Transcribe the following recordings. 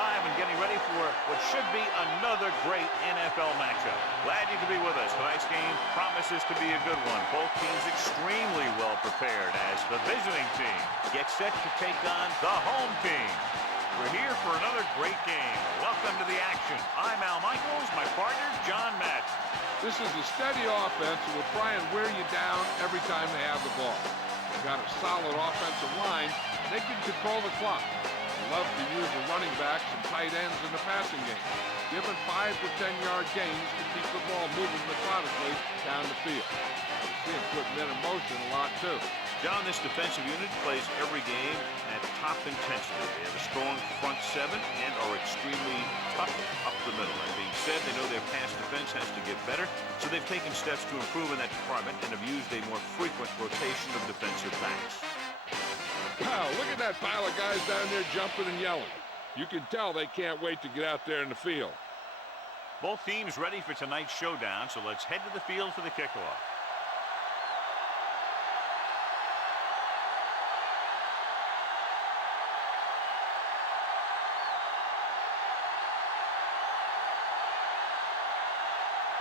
live and getting ready for what should be another great NFL matchup. Glad you could be with us. Tonight's game promises to be a good one. Both teams extremely well prepared as the visiting team gets set to take on the home team. We're here for another great game. Welcome to the action. I'm Al Michaels, my partner, John Madden. This is a steady offense that will try and wear you down every time they have the ball. They've got a solid offensive line. They can control the clock. Love to use the running backs and tight ends in the passing game. Given 5 to 10-yard gains to keep the ball moving methodically down the field. You see them putting men in motion a lot, too. John, this defensive unit plays every game at top intensity. They have a strong front seven and are extremely tough up the middle. That being said, they know their pass defense has to get better, so they've taken steps to improve in that department and have used a more frequent rotation of defensive backs. Wow, look at that pile of guys down there jumping and yelling. You can tell they can't wait to get out there in the field. Both teams ready for tonight's showdown, so let's head to the field for the kickoff.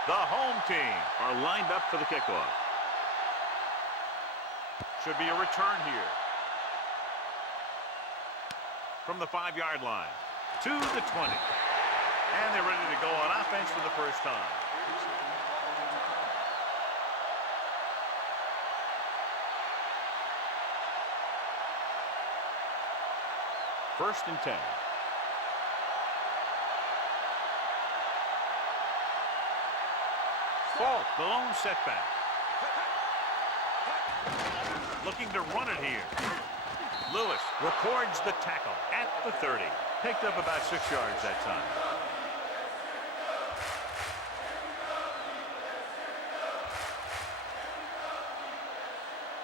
The home team are lined up for the kickoff. Should be a return here. From the 5-yard line to the 20. And they're ready to go on offense for the first time. First and 10. Fault, the lone setback. Looking to run it here. Lewis records the tackle at the 30. Picked up about 6 yards that time.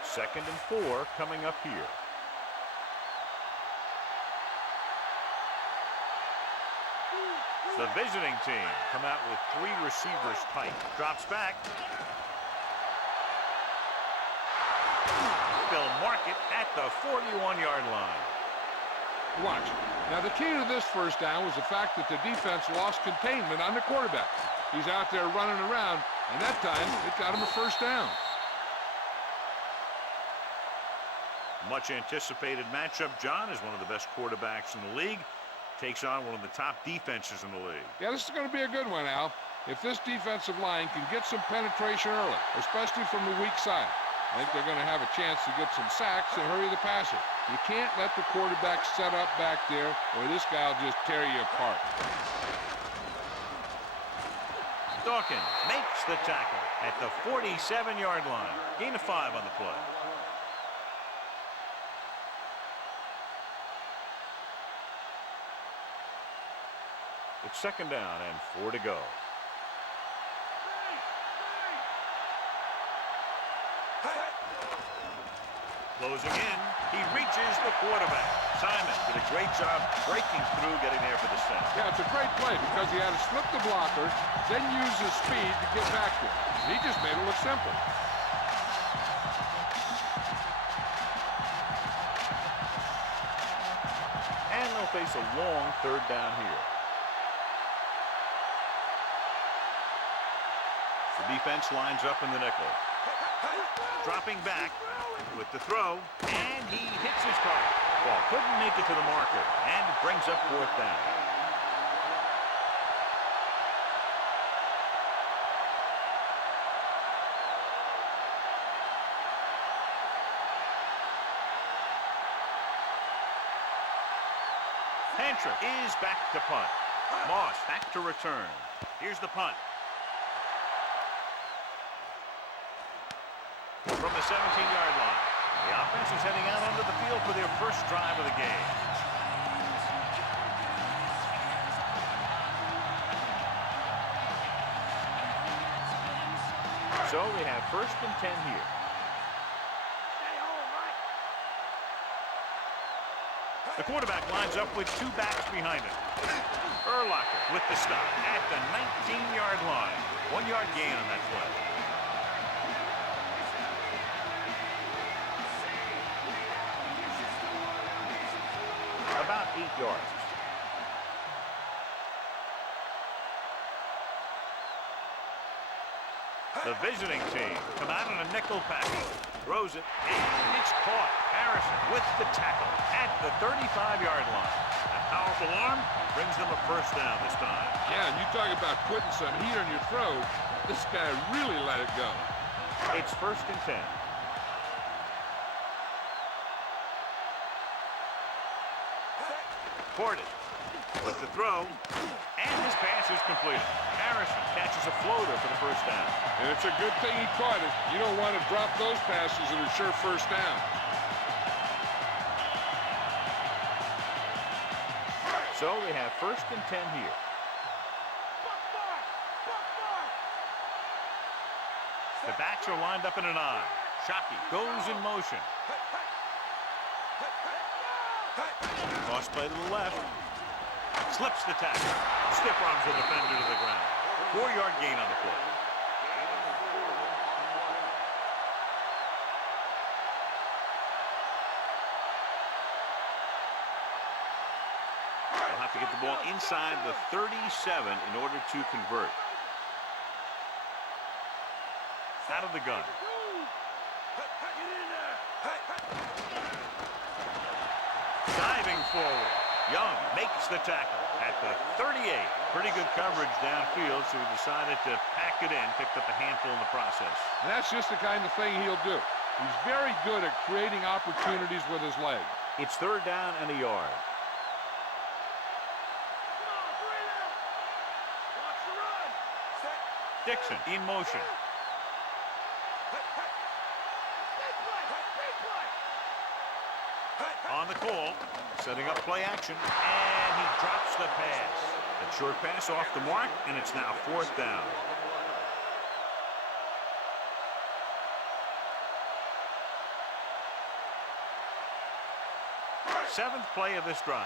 Second and 4 coming up here. The visiting team come out with 3 receivers tight. Drops back. They'll mark it at the 41-yard line. Watch. Now, the key to this first down was the fact that the defense lost containment on the quarterback. He's out there running around, and that time it got him a first down. Much anticipated matchup. John is one of the best quarterbacks in the league. Takes on one of the top defenses in the league. Yeah, this is going to be a good one, Al. If this defensive line can get some penetration early, especially from the weak side, I think they're going to have a chance to get some sacks and hurry the passer. You can't let the quarterback set up back there, or this guy will just tear you apart. Dawkins makes the tackle at the 47-yard line. Gain of 5 on the play. It's second down and 4 to go. Closing in, he reaches the quarterback. Simon did a great job breaking through, getting there for the sack. Yeah, it's a great play because he had to slip the blocker, then use his speed to get back there. He just made it look simple. And they'll face a long third down here. The defense lines up in the nickel. Dropping back with the throw, and he hits his target. Ball couldn't make it to the marker, and it brings up 4th down. Tantrum is back to punt. Moss back to return. Here's the punt. From the 17-yard line. The offense is heading out onto the field for their first drive of the game. So we have first and 10 here. The quarterback lines up with 2 backs behind him. Urlacher with the stop at the 19-yard line. 1-yard gain on that play. About 8 yards. The visiting team come out in a nickel package. Throws it, and it's caught. Harrison with the tackle at the 35-yard line. A powerful arm brings them a first down this time. Yeah, and you talk about putting some heat on your throat. This guy really let it go. It's 1st and 10. Ported with the throw, and his pass is completed. Harrison catches a floater for the first down. And it's a good thing he caught it. You don't want to drop those passes that are sure first down. So they have 1st and 10 here. The backs are lined up in an I. Shockey goes in motion. Cross play to the left. Slips the tackle. Stiff arms the defender to the ground. 4-yard gain on the play. They'll have to get the ball inside the 37 in order to convert. Out of the gun. Diving forward. Young makes the tackle at the 38. Pretty good coverage downfield, so he decided to pack it in, picked up a handful in the process. And that's just the kind of thing he'll do. He's very good at creating opportunities with his leg. It's 3rd down and a yard. Dixon in motion. On the call, setting up play action, and he drops the pass. A short pass off the mark, and it's now 4th down. Seventh play of this drive.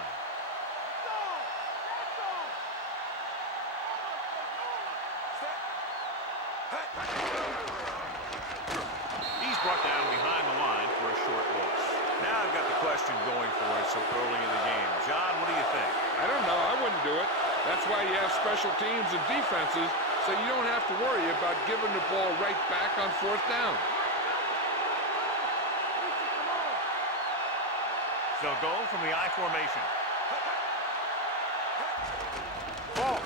He's brought down behind the line for a short loss. Now I've got the question going for us so early in the game. John, what do you think? I don't know. I wouldn't do it. That's why you have special teams and defenses, so you don't have to worry about giving the ball right back on 4th down. They'll go from the I formation. Ball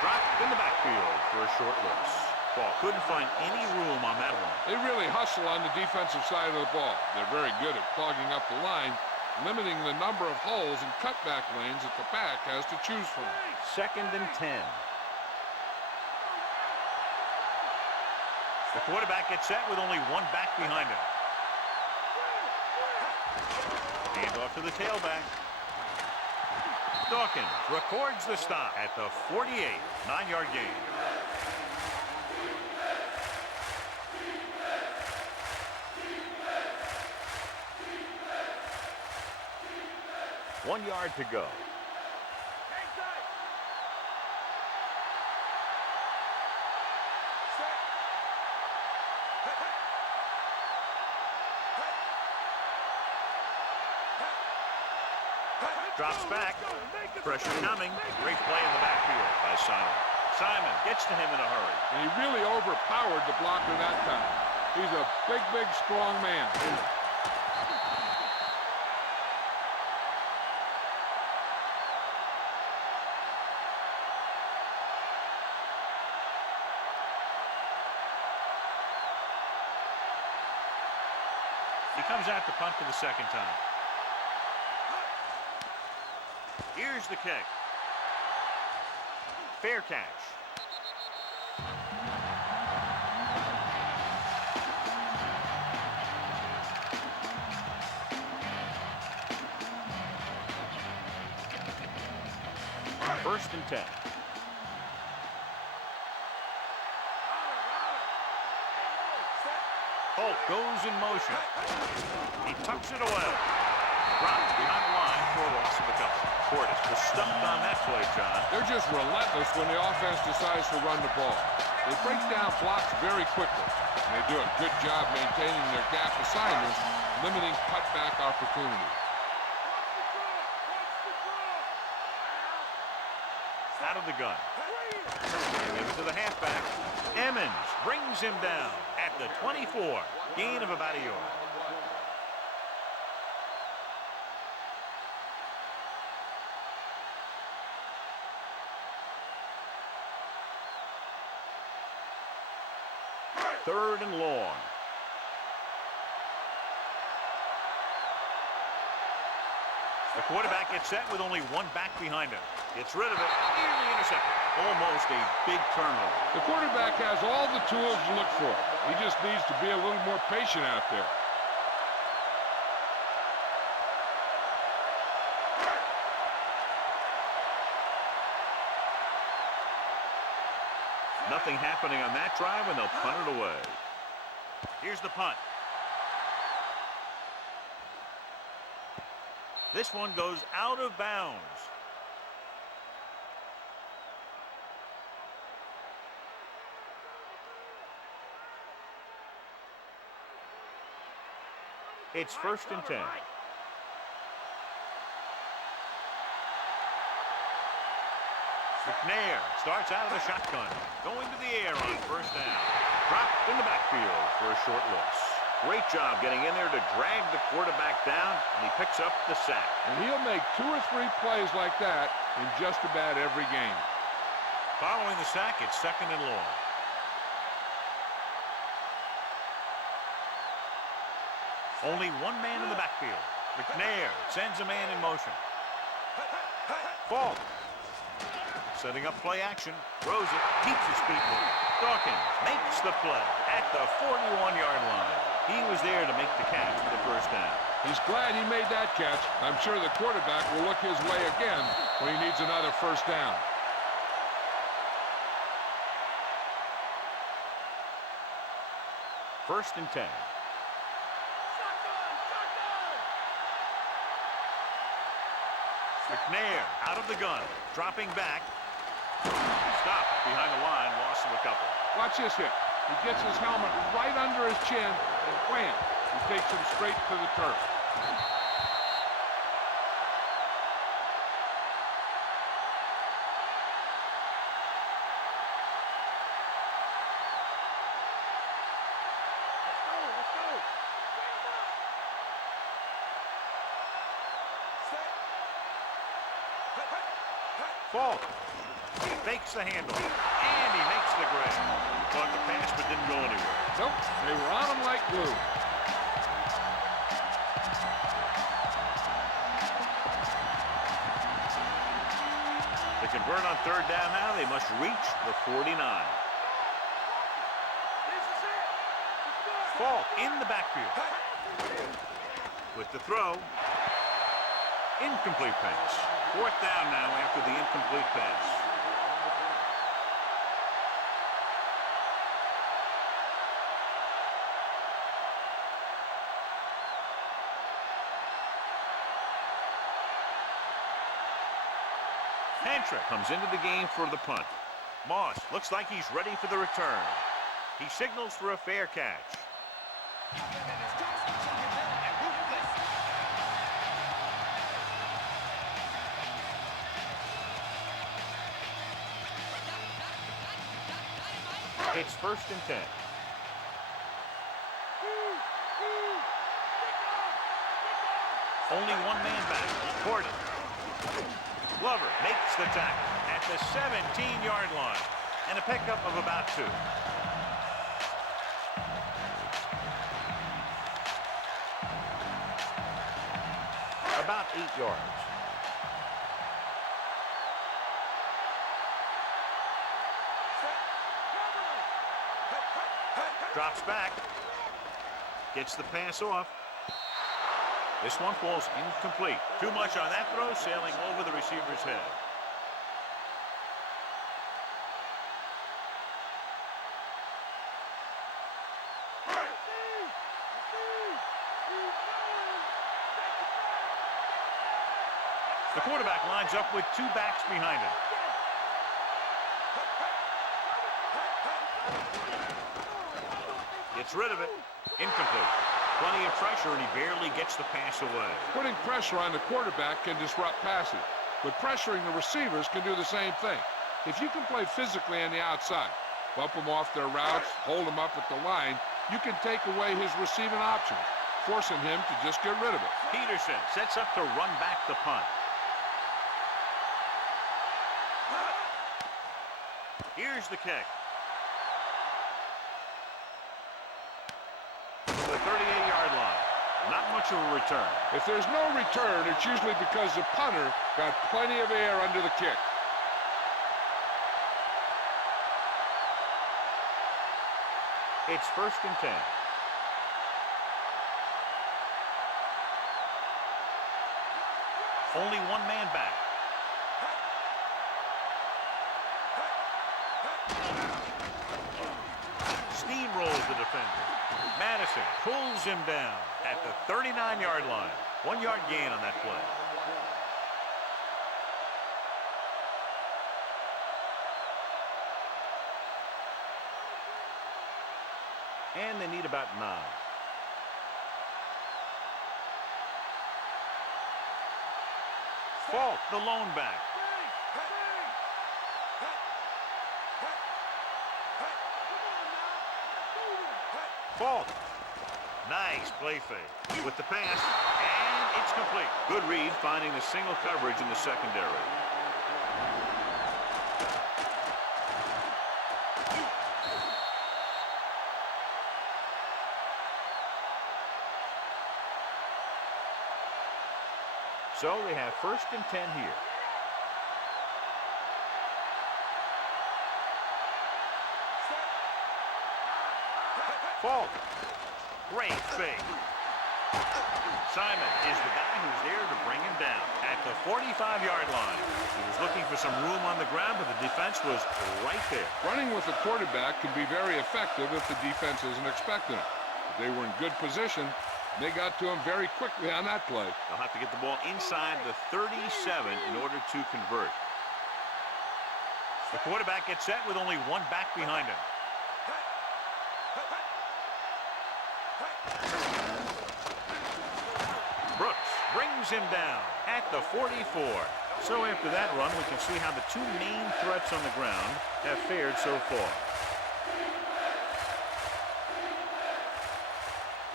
dropped in the backfield for a short loss. Ball couldn't find any room on that one. They really hustle on the defensive side of the ball. They're very good at clogging up the line, limiting the number of holes and cutback lanes that the back has to choose from. 2nd and 10. The quarterback gets set with only one back behind him. Hand off to the tailback. Dawkins records the stop at the 48. 9-yard gain. One yard to go. Drops back. Pressure coming. Great play in the backfield by Simon. Simon gets to him in a hurry. And he really overpowered the blocker that time. He's a big, big, strong man. He comes out to punt for the 2nd time. Here's the kick. Fair catch. First and 10. Holt goes in motion. He tucks it away. Drops behind the line for a loss of a couple. Portis was stumped on that play, John. They're just relentless when the offense decides to run the ball. They break down blocks very quickly. And they do a good job maintaining their gap assignments, limiting cutback opportunities. out of the gun. Give it to the halfback. Emmons brings him down at the 24. Gain of about a yard. Third and long. The quarterback gets set with only one back behind him. Gets rid of it. Nearly intercepted. Almost a big turnover. The quarterback has all the tools to look for. He just needs to be a little more patient out there. Nothing happening on that drive, and they'll punt it away. Here's the punt. This one goes out of bounds. It's 1st and 10. McNair starts out of the shotgun. Going to the air on 1st down. Dropped in the backfield for a short loss. Great job getting in there to drag the quarterback down, and he picks up the sack. And he'll make 2 or 3 plays like that in just about every game. Following the sack, it's 2nd and long. Only one man in the backfield. McNair sends a man in motion. Ball. Setting up play action. Throws it. Keeps his feet moving. Dawkins makes the play at the 41-yard line. He was there to make the catch for the 1st down. He's glad he made that catch. I'm sure the quarterback will look his way again when he needs another 1st down. First and 10. McNair out of the gun. Dropping back. Stop behind the line. Loss of a couple. Watch this hit. He gets his helmet right under his chin, and wham, he takes him straight to the turf. Falk fakes the handle, and he makes the grab. Caught the pass, but didn't go anywhere. Nope, they were on him like glue. To convert on 3rd down now, they must reach the 49. Falk in the backfield. With the throw. Incomplete pass. 4th down now after the incomplete pass. Pantra comes into the game for the punt. Moss looks like he's ready for the return. He signals for a fair catch. It's 1st and 10. Only one man back. Gordon. Glover makes the tackle at the 17-yard line. And a pickup of about 2. About 8 yards. Drops back. Gets the pass off. This one falls incomplete. Too much on that throw, sailing over the receiver's head. The quarterback lines up with 2 backs behind him. Gets rid of it. Incomplete. Plenty of pressure, and he barely gets the pass away. Putting pressure on the quarterback can disrupt passing. but pressuring the receivers can do the same thing. If you can play physically on the outside, bump them off their routes, hold them up at the line, you can take away his receiving options, forcing him to just get rid of it. Peterson sets up to run back the punt. Here's the kick. From the 38-yard line. Not much of a return. If there's no return, it's usually because the punter got plenty of air under the kick. It's 1st and 10. Only one man back. Steamrolls the defender. Madison pulls him down at the 39-yard line. 1-yard gain on that play. And they need about 9. Falk, the lone back. Falk. Nice play fake with the pass, and it's complete. Good read, finding the single coverage in the secondary. So they have 1st and 10 here. Falk. Great fake. Simon is the guy who's there to bring him down at the 45-yard line. He was looking for some room on the ground, but the defense was right there. Running with a quarterback can be very effective if the defense isn't expecting it. They were in good position. They got to him very quickly on that play. They'll have to get the ball inside the 37 in order to convert. The quarterback gets set with only one back behind him. Brooks brings him down at the 44. So after that run, we can see how the two main threats on the ground have fared so far.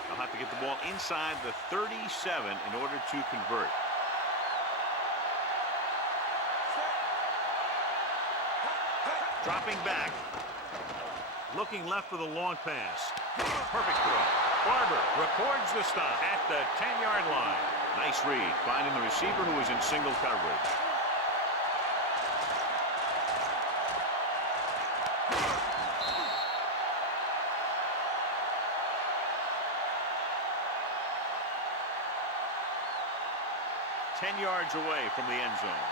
They'll have to get the ball inside the 37 in order to convert. Dropping back. Looking left for the long pass. Perfect throw. Barber records the stop at the 10-yard line. Nice read, finding the receiver who was in single coverage. Ten yards away from the end zone.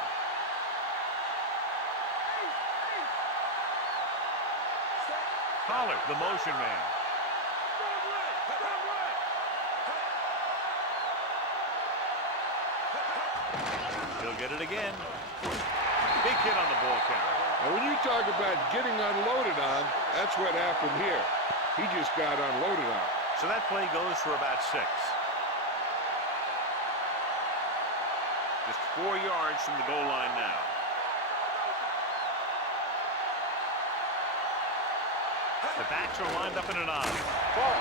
Pollard, the motion man. He'll get it again. Big hit on the ball carrier. And when you talk about getting unloaded on, that's what happened here. He just got unloaded on. So that play goes for about 6. Just 4 yards from the goal line now. The backs are lined up in an eye. Ball.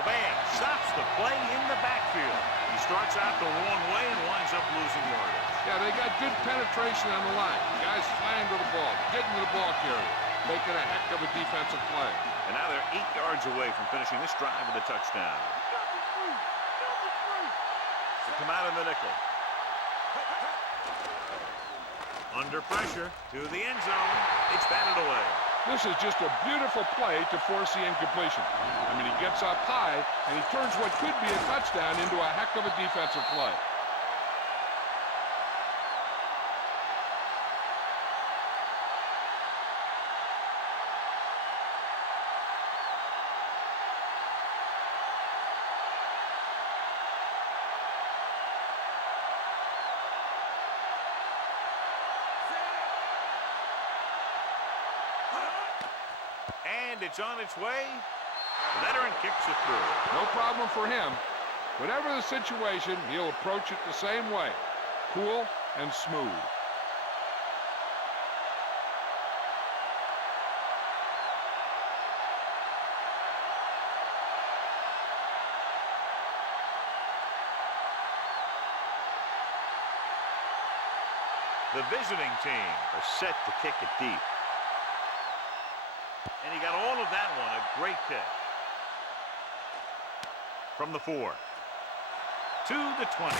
Oban stops the play in the backfield. He starts out the wrong way and winds up losing yardage. Yeah, they got good penetration on the line. Guys flying to the ball, getting to the ball carrier, making a heck of a defensive play. And now they're 8 yards away from finishing this drive with a touchdown. They come out of the nickel. Under pressure to the end zone. It's batted away. This is just a beautiful play to force the incompletion. I mean, he gets up high, and he turns what could be a touchdown into a heck of a defensive play. And it's on its way. The veteran kicks it through. No problem for him. Whatever the situation, he'll approach it the same way. cool and smooth. The visiting team are set to kick it deep. And he got all of that one. A great kick. From the 4. To the 20.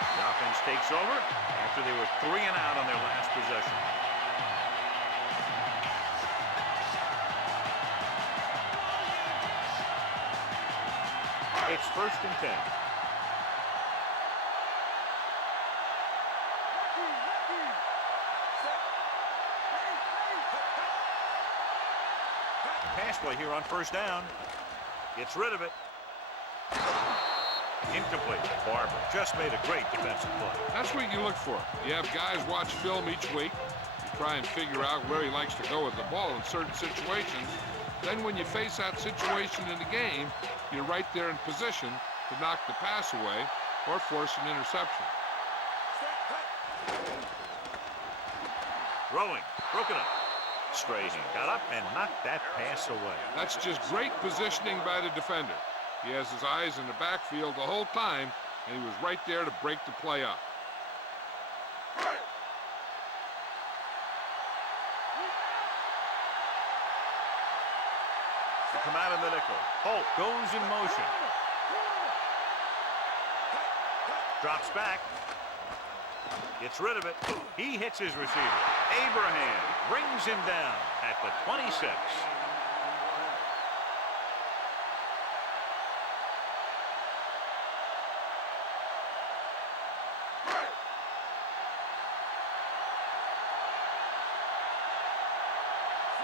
The offense takes over after they were 3 and out on their last possession. It's 1st and 10. Pass play here on 1st down. Gets rid of it. Incomplete. Barber just made a great defensive play. That's what you look for. You have guys watch film each week. You try and figure out where he likes to go with the ball in certain situations. Then when you face that situation in the game, you're right there in position to knock the pass away or force an interception. Throwing. Broken up. Strahan got up and knocked that pass away. That's just great positioning by the defender. He has his eyes in the backfield the whole time, and he was right there to break the play up. They come out of the nickel. Holt goes in motion. Drops back. Gets rid of it. He hits his receiver. Abraham brings him down at the 26.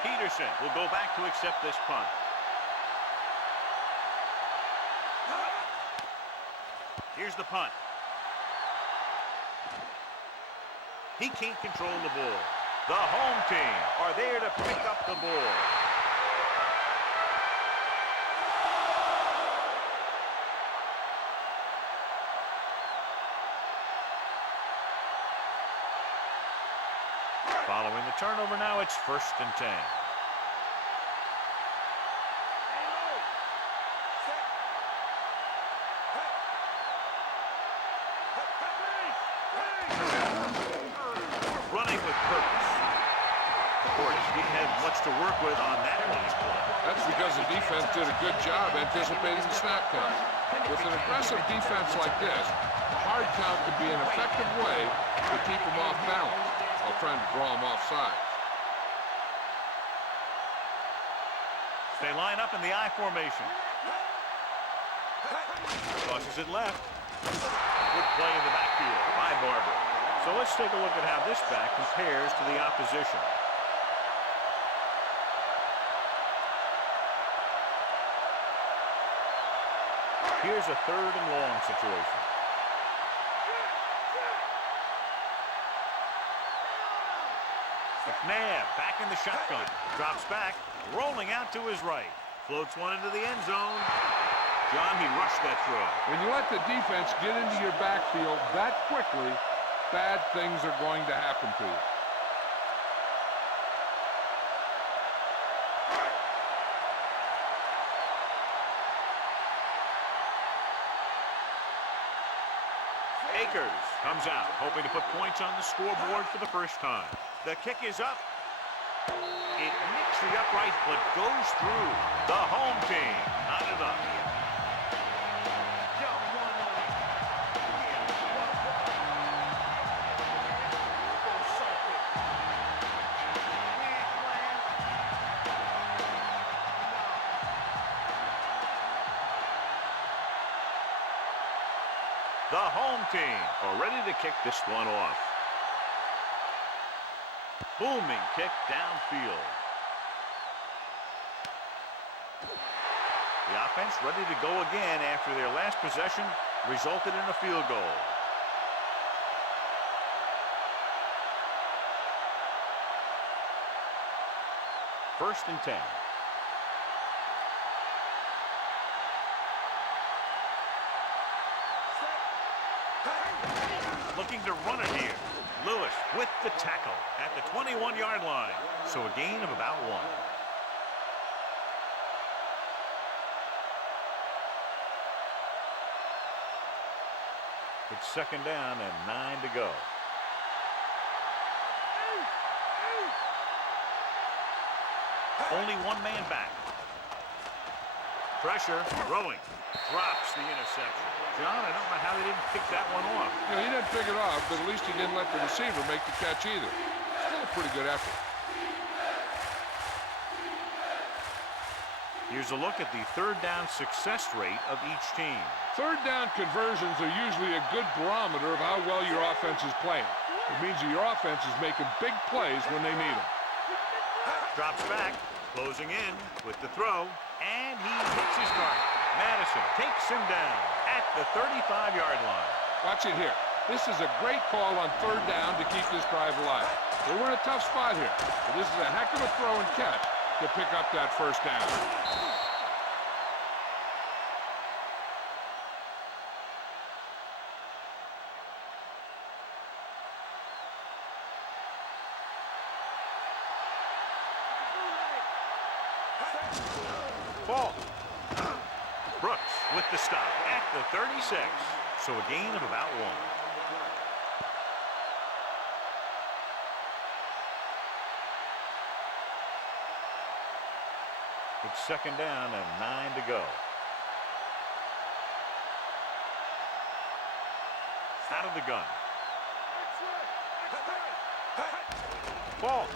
Peterson will go back to accept this punt. Here's the punt. He can't control the ball. The home team are there to pick up the ball. Following the turnover now, it's 1st and 10. Running with purpose. Portis didn't have much to work with on that last play. That's because the defense did a good job anticipating the snap count. With an aggressive defense like this, a hard count could be an effective way to keep them off balance while trying to draw them offside. They line up in the I formation. Tosses it left. Good play in the backfield by Barber. So let's take a look at how this back compares to the opposition. Here's a 3rd and long situation. McNabb back in the shotgun. Drops back, rolling out to his right. Floats one into the end zone. John, he rushed that throw. When you let the defense get into your backfield that quickly, bad things are going to happen to you. Akers comes out, hoping to put points on the scoreboard for the first time. The kick is up. It nicks the upright, but goes through. The home team, not enough. The home team are ready to kick this one off. Booming kick downfield. The offense ready to go again after their last possession resulted in a field goal. First and 10. looking to run it here. Lewis with the tackle at the 21-yard line. So a gain of about 1. It's second down and 9 to go. Only one man back. Pressure, throwing. Drops the interception. John, I don't know how they didn't pick that one off. You know, he didn't pick it off, but at least he didn't let the receiver make the catch either. Still a pretty good effort. Here's a look at the third down success rate of each team. Third down conversions are usually a good barometer of how well your offense is playing. It means that your offense is making big plays when they need them. Drops back, closing in with the throw, and he hits his target. Madison takes him down at the 35-yard line. Watch it here. This is a great call on third down to keep this drive alive. They were in a tough spot here, but this is a heck of a throw and catch to pick up that first down. Ball. Brooks with the stop at the 36. So a gain of about 1. It's second down and 9 to go. Out of the gun. Ball.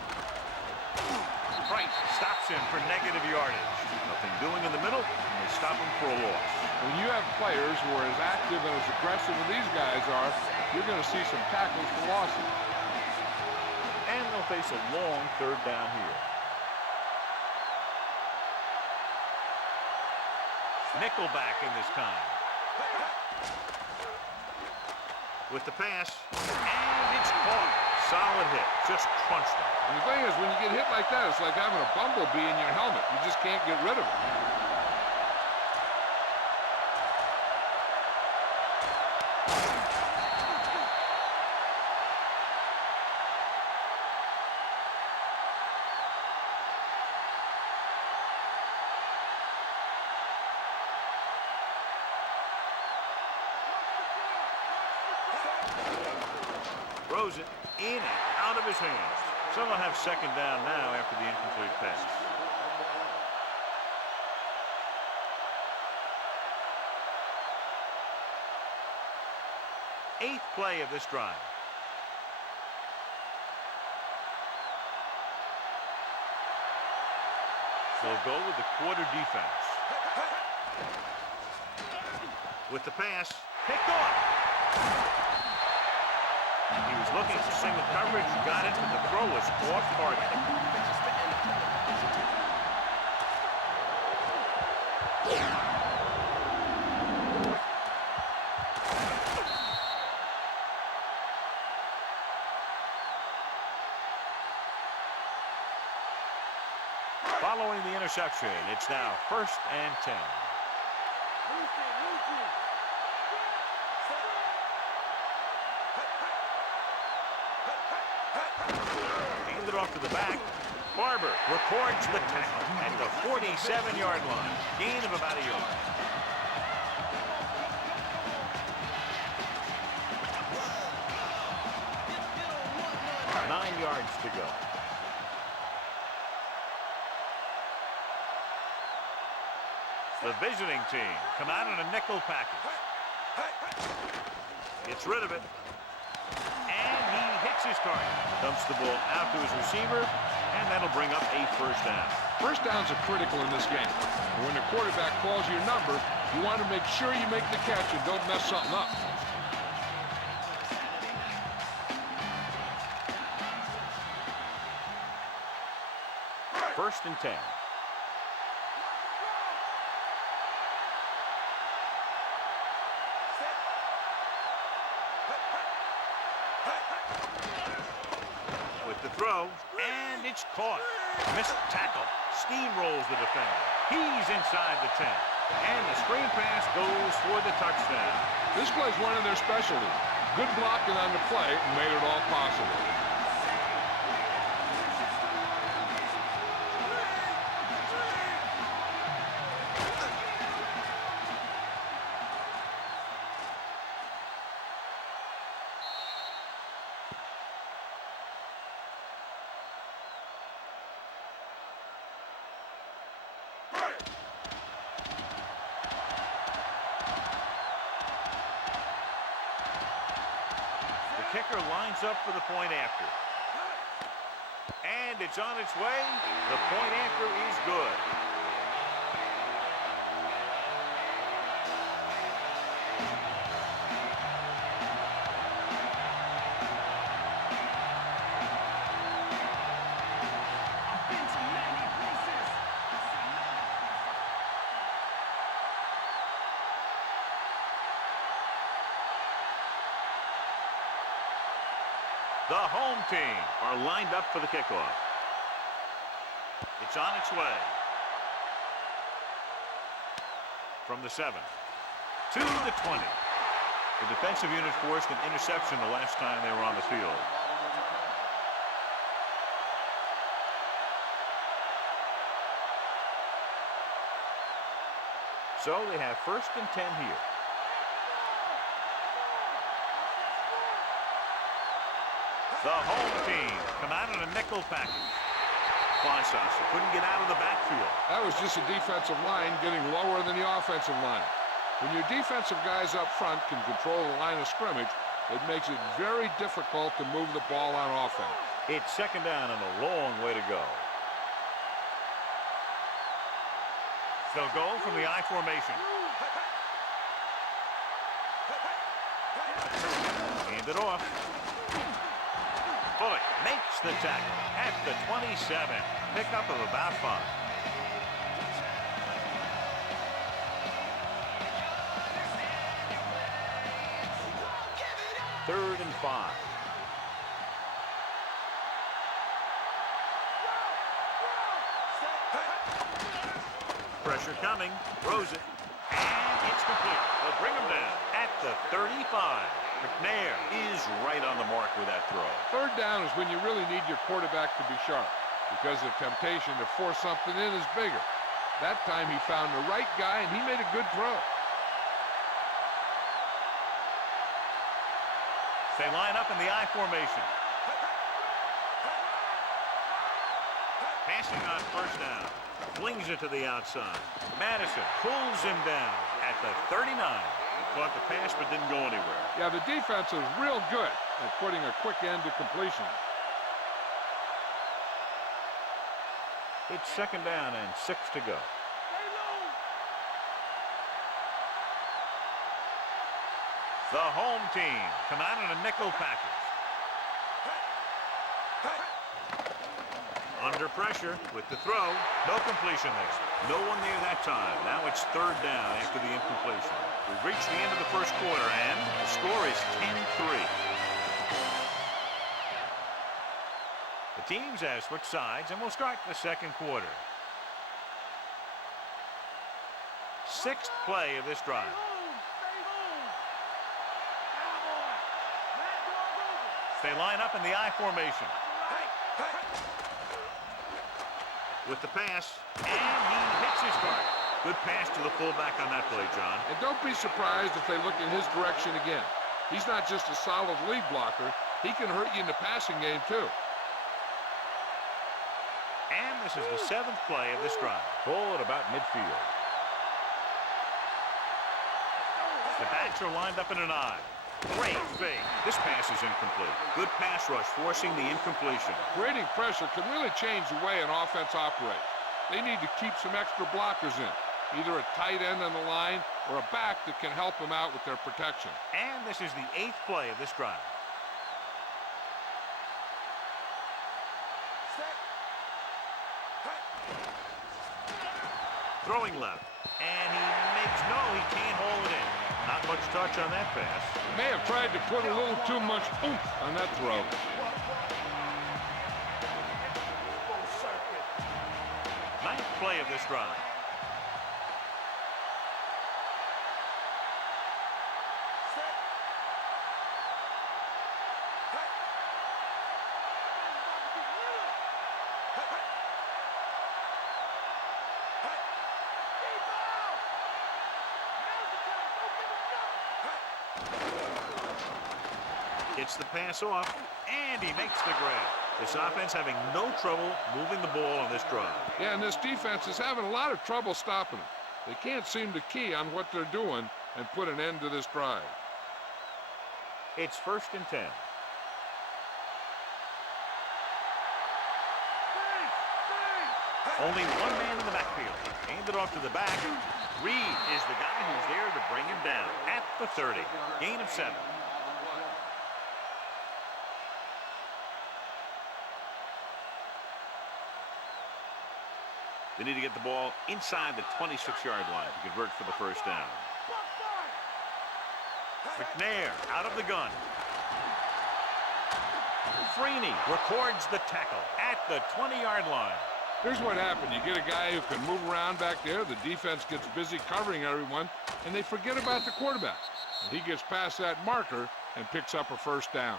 Price stops him for negative yardage. Nothing doing in the middle, and they stop him for a loss. When you have players who are as active and as aggressive as these guys are, you're going to see some tackles for losses. And they'll face a long third down here. Nickelback in this time. With the pass, and it's caught. Solid hit, just crunched him. And the thing is, when you get hit like that, it's like having a bumblebee in your helmet. You just can't get rid of it. Throws it in and out of his hands. So they'll have second down now after the incomplete pass. Eighth play of this drive. They'll go with the quarter defense. With the pass, picked off. He was looking for single coverage, got it, but the throw was off target. Following the interception, it's now 1st and 10. Handed off to the back. Barber records the tackle at the 47-yard line. Gain of about a yard. Nine yards to go. The visiting team come out in a nickel package. Gets rid of it. And he hits his target. Dumps the ball out to his receiver, and that'll bring up a first down. First downs are critical in this game. And when the quarterback calls your number, you want to make sure you make the catch and don't mess something up. First and 10. With the throw, and it's caught. Missed tackle. Steamrolls the defender. He's inside the 10. And the screen pass goes for the touchdown. This play's one of their specialties. Good blocking on the play made it all possible. Kicker lines up for the point after. And it's on its way. The point after is good. The home team are lined up for the kickoff. It's on its way. From the 7 to the 20. The defensive unit forced an interception the last time they were on the field. So they have 1st and 10 here. The home team come out in a nickel package. Fonsass couldn't get out of the backfield. That was just a defensive line getting lower than the offensive line. When your defensive guys up front can control the line of scrimmage, it makes it very difficult to move the ball on offense. It's 2nd down and a long way to go. They'll go from the I formation. Hand it off. Bullock makes the tackle at the 27. Pickup of about 5. Third and 5. Pressure coming. Throws it. And it's complete. They'll bring him down at the 35. McNair is right on the mark with that throw. 3rd down is when you really need your quarterback to be sharp because the temptation to force something in is bigger. That time he found the right guy and he made a good throw. They line up in the I formation. Passing on 1st down. Flings it to the outside. Madison pulls him down at the 39. Caught the pass but didn't go anywhere. Yeah, the defense is real good at putting a quick end to completion. It's 2nd down and 6 to go. The home team come out in a nickel package. Under pressure with the throw. No completion there. No one near that time. Now it's 3rd down after the incompletion. We've reached the end of the 1st quarter, and the score is 10-3. The teams have switched sides, and we'll start the 2nd quarter. 6th play of this drive. They line up in the I formation. With the pass, and he hits his target. Good pass to the fullback on that play, John. And don't be surprised if they look in his direction again. He's not just a solid lead blocker. He can hurt you in the passing game, too. And this is the 7th play of this drive. Ball at about midfield. The backs are lined up in an I. Great fake. This pass is incomplete. Good pass rush forcing the incompletion. Creating pressure can really change the way an offense operates. They need to keep some extra blockers in, either a tight end on the line or a back that can help them out with their protection. And this is the 8th play of this drive. Throwing left. And he can't hold it in. Not much touch on that pass. May have tried to put a little too much oomph on that throw. 9th play of this drive. Gets the pass off, and he makes the grab. This offense having no trouble moving the ball on this drive. Yeah, and this defense is having a lot of trouble stopping them. They can't seem to key on what they're doing and put an end to this drive. It's 1st and 10. Only one man in the backfield. Hand it off to the back. Reed is the guy who's there to bring him down at the 30. Gain of 7. They need to get the ball inside the 26-yard line to convert for the first down. McNair out of the gun. Freeney records the tackle at the 20-yard line. Here's what happened. You get a guy who can move around back there. The defense gets busy covering everyone, and they forget about the quarterback. And he gets past that marker and picks up a first down.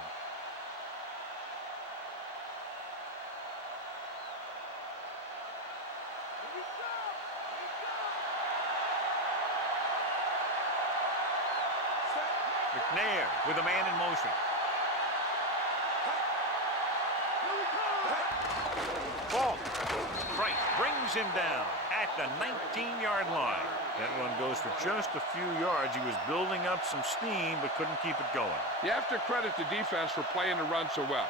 McNair with a man in motion. Ball. Price brings him down at the 19-yard line. That one goes for just a few yards. He was building up some steam but couldn't keep it going. You have to credit the defense for playing the run so well.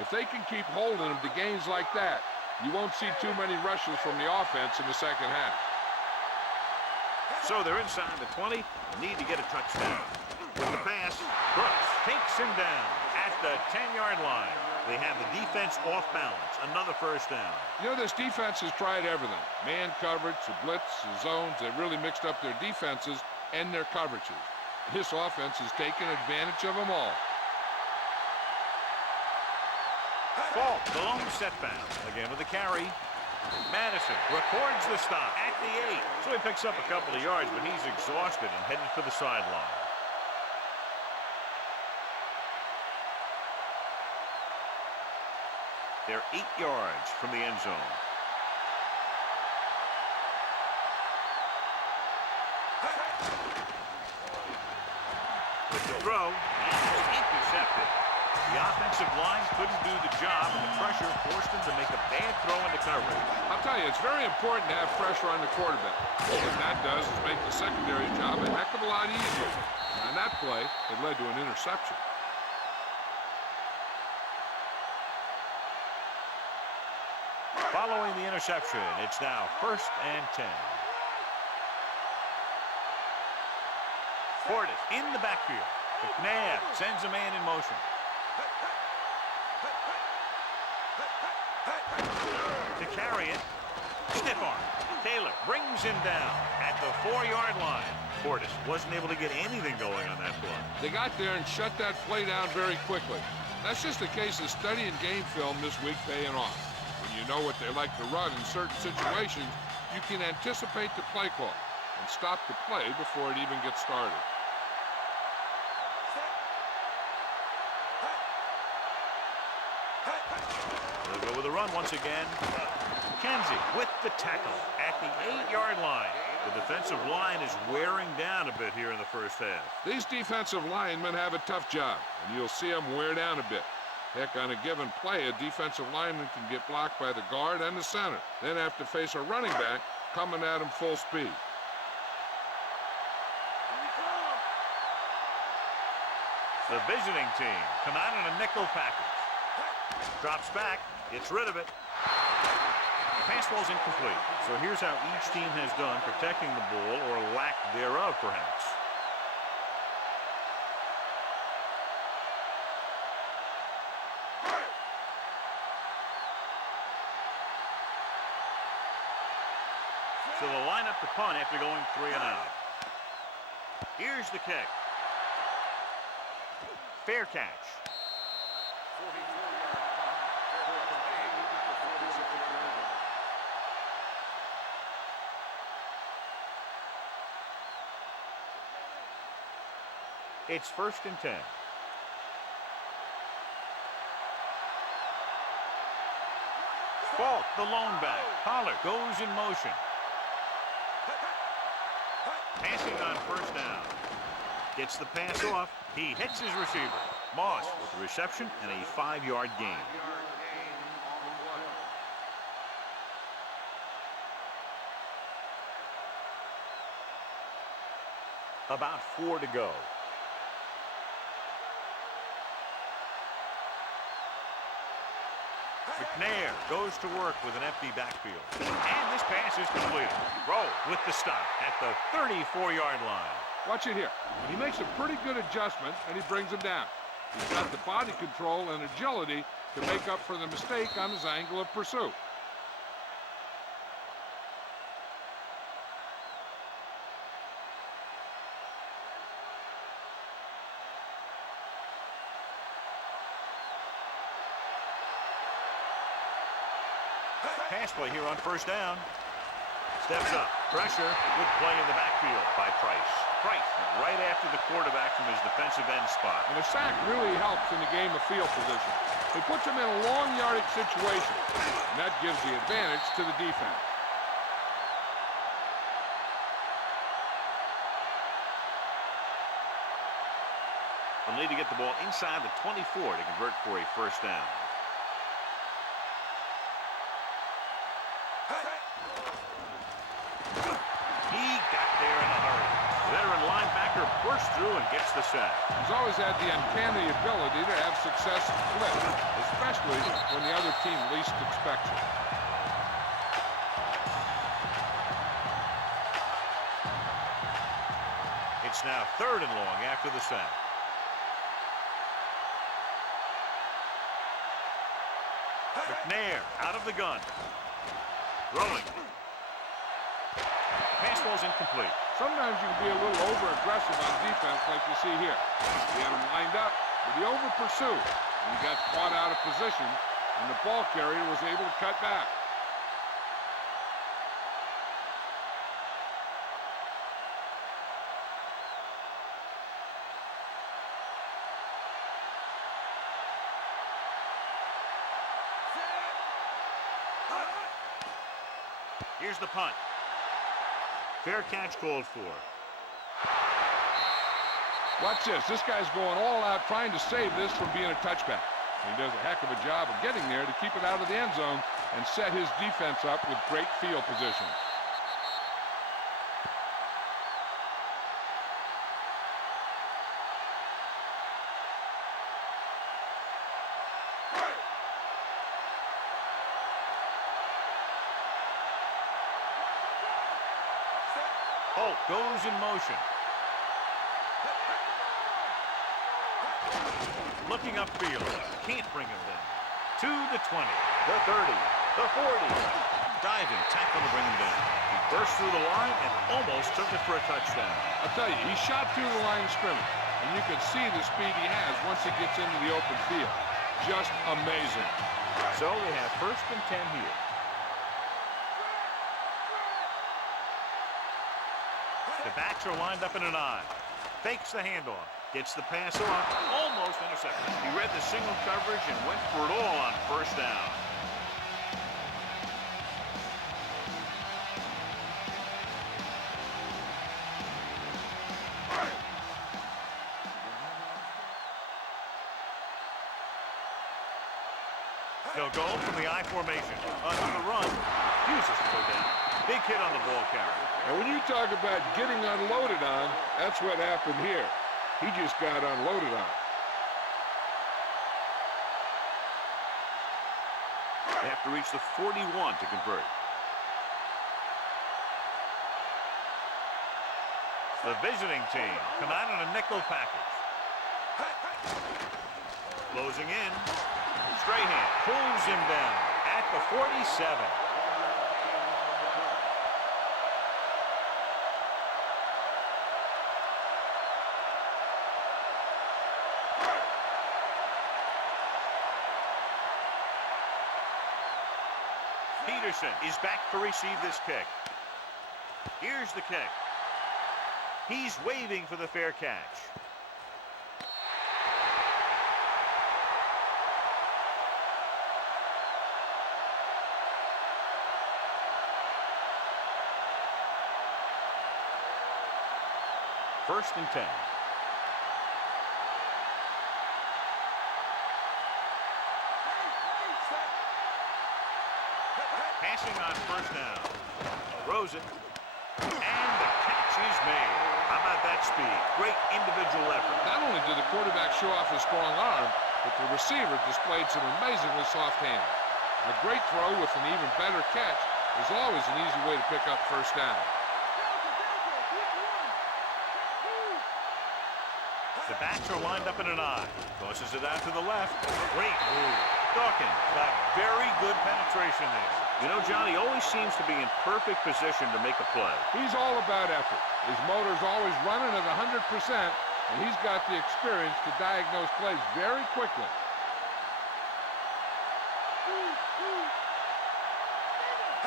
If they can keep holding them to gains like that, you won't see too many rushes from the offense in the second half. So they're inside the 20. Need to get a touchdown. With the pass, Brooks takes him down at the 10-yard line. They have the defense off balance. Another first down. You know, this defense has tried everything. Man coverage, the blitz, the zones. They've really mixed up their defenses and their coverages. This offense has taken advantage of them all. Fault, the lone setback. Again with the carry. Madison records the stop at the 8. So he picks up a couple of yards, but he's exhausted and headed for the sideline. They're 8 yards from the end zone. With the throw, and it's intercepted. The offensive line couldn't do the job, and the pressure forced him to make a bad throw into coverage. I'll tell you, it's very important to have pressure on the quarterback. What that does is make the secondary job a heck of a lot easier. And on that play, it led to an interception. Following the interception, it's now 1st and 10. Portis in the backfield. McNabb sends a man in motion. To carry it, stiff arm. Taylor brings him down at the 4-yard line. Portis wasn't able to get anything going on that play. They got there and shut that play down very quickly. That's just a case of studying game film this week paying off. When you know what they like to run in certain situations, you can anticipate the play call and stop the play before it even gets started. They'll go with a run once again. McKenzie with the tackle at the 8-yard line. The defensive line is wearing down a bit here in the first half. These defensive linemen have a tough job, and you'll see them wear down a bit. Heck, on a given play, a defensive lineman can get blocked by the guard and the center, then have to face a running back coming at him full speed. The visiting team come out in a nickel package. Drops back, gets rid of it. Pass ball's incomplete. So here's how each team has done protecting the ball, or lack thereof, perhaps. So they'll line up the punt after going 3 and out. Here's the kick. Fair catch. It's 1st and 10. Falk, the lone back. Pollard goes in motion. Passing on first down. Gets the pass off. He hits his receiver. Moss with the reception and a 5-yard gain. About 4 to go. McNair goes to work with an empty backfield. And this pass is completed. Rowe with the stop at the 34-yard line. Watch it here. He makes a pretty good adjustment, and he brings him down. He's got the body control and agility to make up for the mistake on his angle of pursuit. Pass play here on first down. Steps up. Pressure. Good play in the backfield by Price. Price right after the quarterback from his defensive end spot. And a sack really helps in the game of field position. It puts him in a long yardage situation, and that gives the advantage to the defense. They'll need to get the ball inside the 24 to convert for a first down. He got there in a hurry. Veteran linebacker bursts through and gets the sack. He's always had the uncanny ability to have success flip, especially when the other team least expects it. It's now 3rd and long after the sack. McNair out of the gun. Throwing. Pass ball's incomplete. Sometimes you can be a little over-aggressive on defense like you see here. He had him lined up, but he over-pursued. And he got caught out of position, and the ball carrier was able to cut back. Here's the punt. Fair catch called for. Watch this. This guy's going all out trying to save this from being a touchback. He does a heck of a job of getting there to keep it out of the end zone and set his defense up with great field position. Holt goes in motion. Looking upfield. Can't bring him down. To the 20, the 30, the 40. Diving tackle to bring him down. He burst through the line and almost took it for a touchdown. I'll tell you, he shot through the line of scrimmage, and you can see the speed he has once he gets into the open field. Just amazing. So they have 1st and 10 here. The backs are lined up in an eye. Fakes the handoff. Gets the pass off. Almost intercepted. He read the single coverage and went for it all on first down. They'll go from the I formation. Under the run. Refuses to go down. Big hit on the ball carrier. And when you talk about getting unloaded on, that's what happened here. He just got unloaded on. They have to reach the 41 to convert. The visiting team come out in a nickel package. Closing in. Strahan pulls him down at the 47. Peterson is back to receive this kick. Here's the kick. He's waving for the fair catch. first and 10. Passing on first down. Throws it. And the catch is made. How about that speed? Great individual effort. Not only did the quarterback show off his strong arm, but the receiver displayed some amazingly soft hands. A great throw with an even better catch is always an easy way to pick up first down. The backs are lined up in an I. Tosses it out to the left. Great move. Dawkins got very good penetration there. You know, John, he always seems to be in perfect position to make a play. He's all about effort. His motor's always running at 100%, and he's got the experience to diagnose plays very quickly.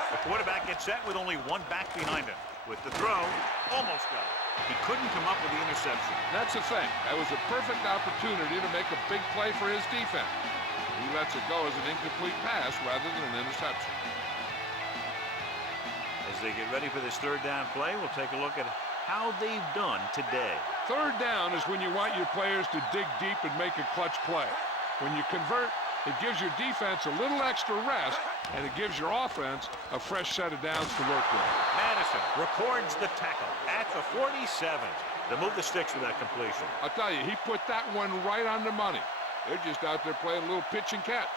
The quarterback gets set with only one back behind him. With the throw, almost got it. He couldn't come up with the interception. That's the thing. That was a perfect opportunity to make a big play for his defense. He lets it go as an incomplete pass rather than an interception. As they get ready for this third down play, we'll take a look at how they've done today. Third down is when you want your players to dig deep and make a clutch play. When you convert, it gives your defense a little extra rest, and it gives your offense a fresh set of downs to work with. Madison records the tackle at the 47 to move the sticks with that completion. I'll tell you, he put that one right on the money. They're just out there playing a little pitch and catch.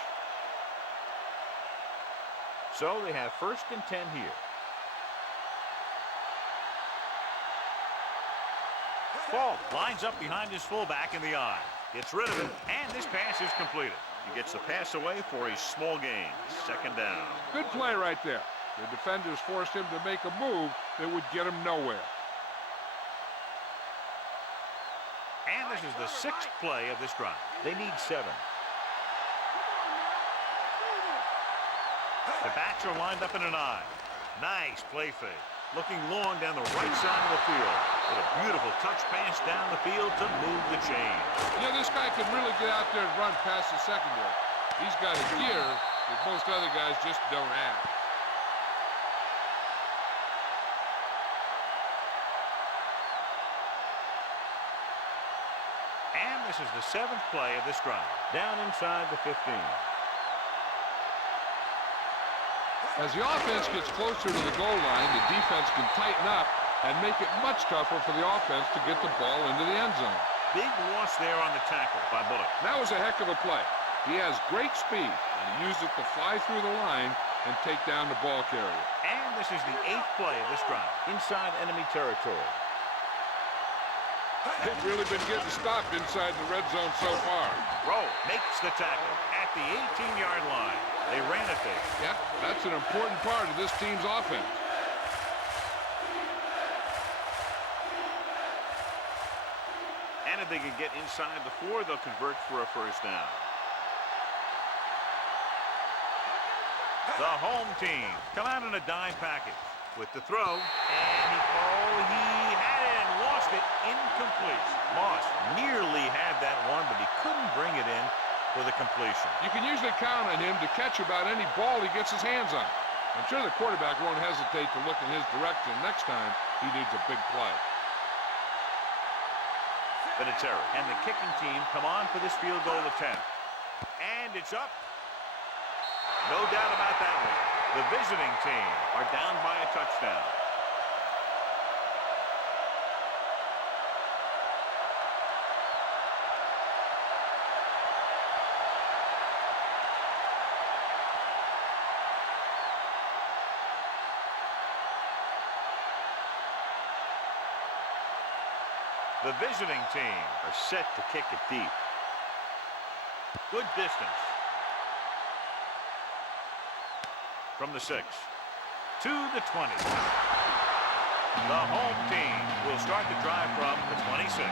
So they have first and 10 here. Fall lines up behind his fullback in the I. Gets rid of it, and this pass is completed. He gets the pass away for a small gain. Second down. Good play right there. The defenders forced him to make a move that would get him nowhere. And this is the sixth play of this drive. They need 7. The backs are lined up in an I. Nice play fake. Looking long down the right side of the field. With a beautiful touch pass down the field to move the chain. You know, this guy can really get out there and run past the secondary. He's got a gear that most other guys just don't have. And this is the 7th play of this drive. Down inside the 15. As the offense gets closer to the goal line, the defense can tighten up and make it much tougher for the offense to get the ball into the end zone. Big loss there on the tackle by Bullock. That was a heck of a play. He has great speed, and he used it to fly through the line and take down the ball carrier. And this is the 8th play of this drive. Inside enemy territory. They've really been getting stopped inside the red zone so far. Rowe makes the tackle at the 18-yard line. They ran it there. Yep, that's an important part of this team's offense. And if they can get inside the 4, they'll convert for a first down. The home team come out in a dime package with the throw. And he had it and lost it. Incomplete. Moss nearly had that one, but he couldn't bring it in for the completion. You can usually count on him to catch about any ball he gets his hands on. I'm sure the quarterback won't hesitate to look in his direction next time he needs a big play. Vinatieri and the kicking team come on for this field goal attempt. And it's up. No doubt about that one. The visiting team are down by a touchdown. The visiting team are set to kick it deep. Good distance. From the 6 to the 20. The home team will start the drive from the 26.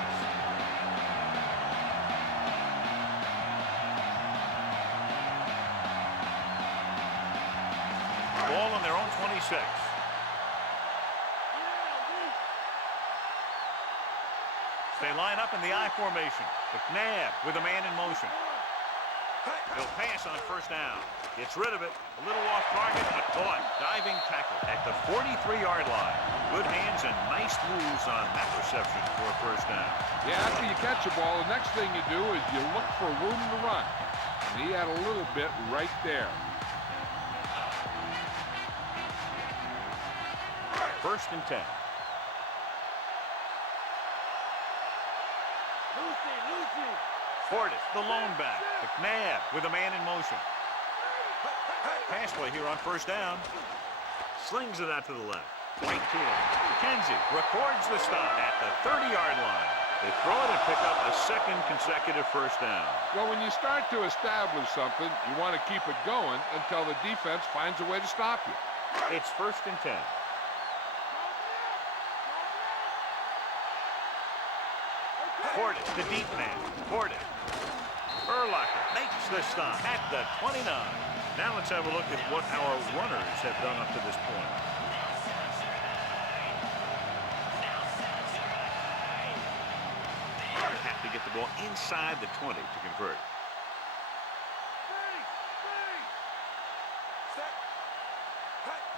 Ball on their own 26. They line up in the I formation. McNabb with a man in motion. He'll pass on first down. Gets rid of it. A little off target, but caught. Diving tackle at the 43-yard line. Good hands and nice moves on that reception for a first down. Yeah, after you catch the ball, the next thing you do is you look for room to run. And he had a little bit right there. First and 10. Portis, the lone back. McNabb with a man in motion. Pass play here on first down. Slings it out to the left. Right to him. McKenzie records the stop at the 30-yard line. They throw it and pick up a second consecutive first down. Well, when you start to establish something, you want to keep it going until the defense finds a way to stop you. It's first and 10. Portis, the deep man. Portis. Urlacher makes the stop at the 29. Now let's have a look at what our runners have done up to this point. Have to get the ball inside the 20 to convert.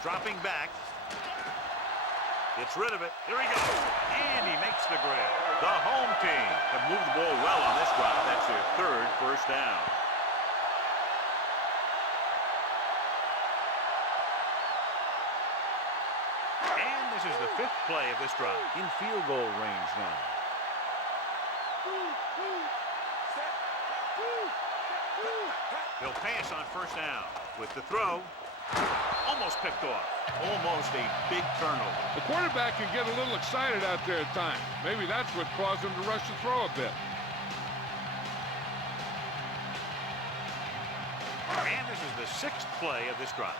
Dropping back. Gets rid of it. Here he goes. And he makes the grab. The home team have moved the ball well on this drive. That's their third first down. And this is the fifth play of this drive. In field goal range now. He'll pass on first down. With the throw. Almost picked off. Almost a big turnover. The quarterback can get a little excited out there at times. Maybe that's what caused him to rush the throw a bit. And this is the sixth play of this drive.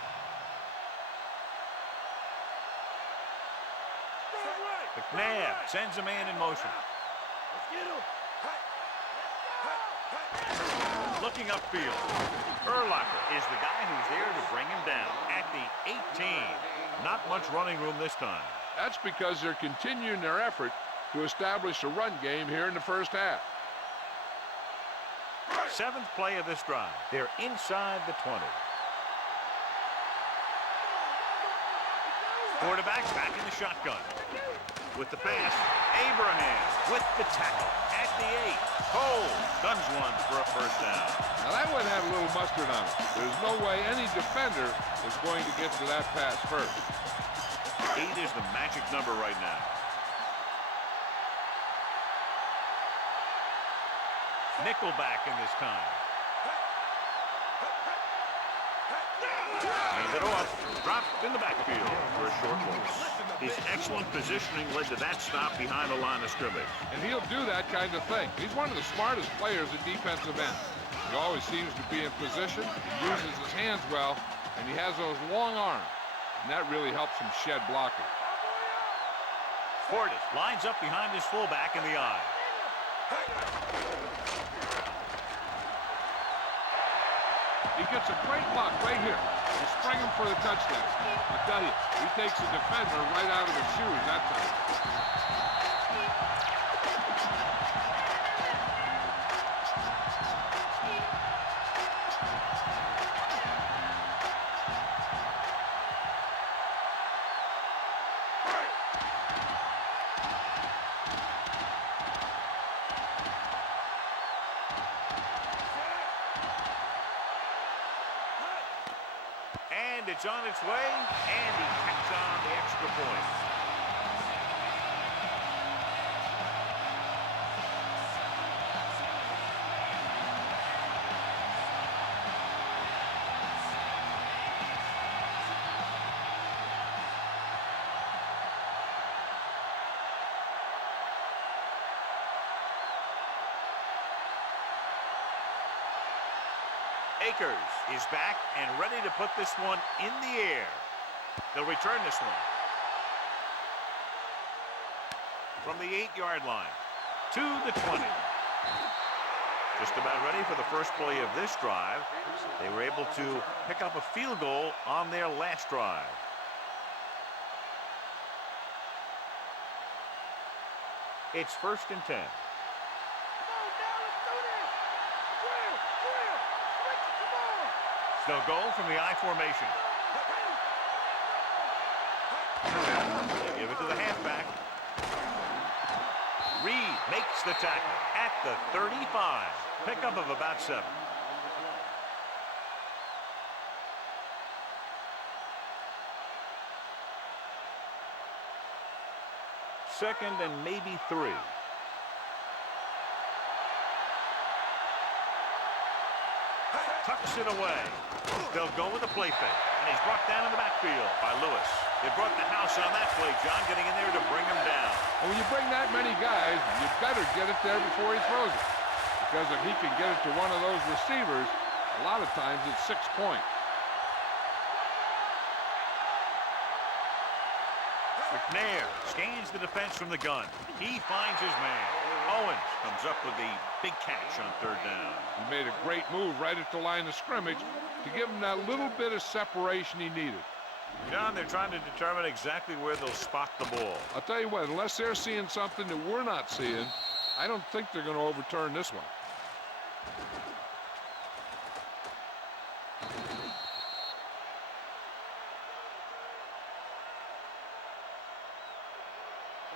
McNabb sends a man in motion. Looking upfield. Urlacher is the guy who's there to bring him down at the 18. Not much running room this time. That's because they're continuing their effort to establish a run game here in the first half. Seventh play of this drive. They're inside the 20. Quarterback back in the shotgun. With the pass, Abraham with the tackle at the 8. Cole guns one for a first down. Now that one had a little mustard on it. There's no way any defender is going to get to that pass first. 8 is the magic number right now. Nickelback in this time. Hands it off. Dropped in the backfield for a short loss. His excellent positioning led to that stop behind the line of scrimmage. And he'll do that kind of thing. He's one of the smartest players at defensive end. He always seems to be in position, he uses his hands well, and he has those long arms. And that really helps him shed blockers. Portis lines up behind his fullback in the eye. He gets a great block right here. He'll spring him for the touchdown. I tell you, he takes the defender right out of his shoes that time. And it's on its way, and he tacks on the extra point. Akers is back and ready to put this one in the air. They'll return this one. From the 8-yard line to the 20. Just about ready for the first play of this drive. They were able to pick up a field goal on their last drive. It's first and 10. They'll go from the I formation. They give it to the halfback. Reed makes the tackle at the 35. Pickup of about 7. Second and maybe 3. Tucks it away. They'll go with a play fake. And he's brought down in the backfield by Lewis. They brought the house on that play, John, getting in there to bring him down. And when you bring that many guys, you better get it there before he throws it. Because if he can get it to one of those receivers, a lot of times it's 6 points. McNair scans the defense from the gun. He finds his man. Owens comes up with a big catch on 3rd down. He made a great move right at the line of scrimmage to give him that little bit of separation he needed. John, they're trying to determine exactly where they'll spot the ball. I'll tell you what, unless they're seeing something that we're not seeing, I don't think they're going to overturn this one.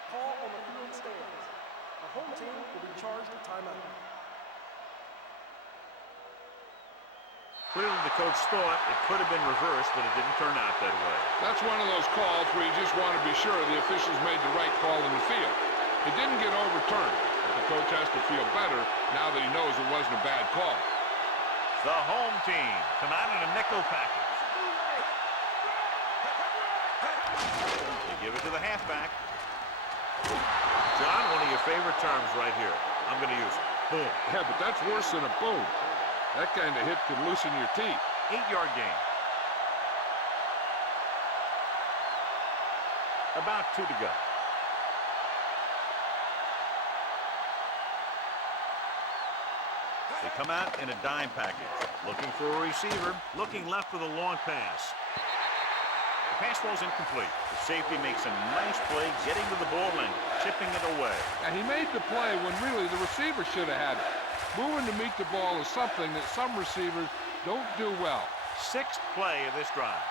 Call on the field stands. The home team will be charged a timeout. Clearly the coach thought it could have been reversed, but it didn't turn out that way. That's one of those calls where you just want to be sure the officials made the right call in the field. It didn't get overturned, but the coach has to feel better now that he knows it wasn't a bad call. The home team come out in a nickel package. They give it to the halfback. John, one of your favorite terms right here. I'm going to use it. Boom. Yeah, but that's worse than a boom. That kind of hit could loosen your teeth. 8-yard gain. About 2 to go. They come out in a dime package. Looking for a receiver. Looking left for the long pass. The pass falls incomplete. The safety makes a nice play getting to the ball and chipping it away. And he made the play when really the receiver should have had it. Moving to meet the ball is something that some receivers don't do well. 6th play of this drive.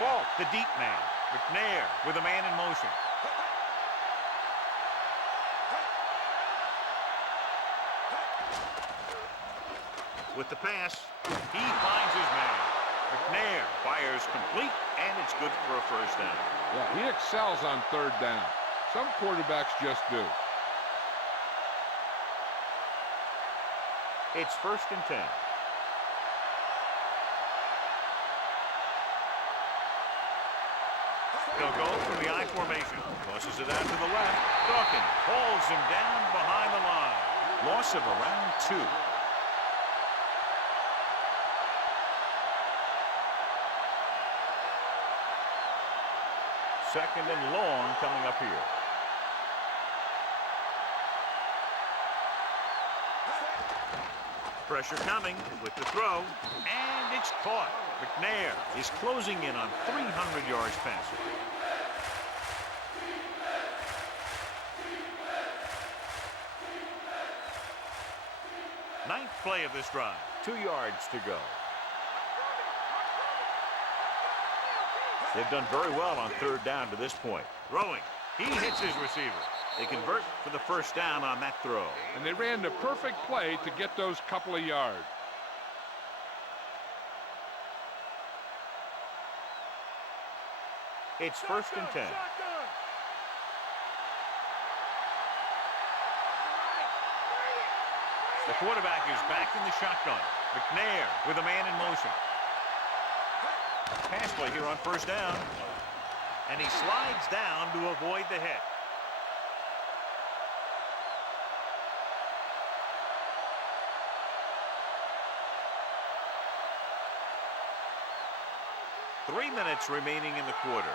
Falk, the deep man. McNair with a man in motion. With the pass, he finds his man. McNair fires complete, and it's good for a 1st down. Yeah, he excels on 3rd down. Some quarterbacks just do. It's 1st and 10. They'll go from the I formation. Tosses it out to the left. Dawkins holds him down behind the line. Loss of around 2. Second and long coming up here. Pressure coming with the throw, and it's caught. McNair is closing in on 300 yards passing. Ninth play of this drive. 2 yards to go. They've done very well on 3rd down to this point. Throwing. He hits his receiver. They convert for the 1st down on that throw. And they ran the perfect play to get those couple of yards. It's 1st and 10. The quarterback is back in the shotgun. McNair with a man in motion. Pass play here on 1st down. And he slides down to avoid the hit. Three minutes remaining in the quarter.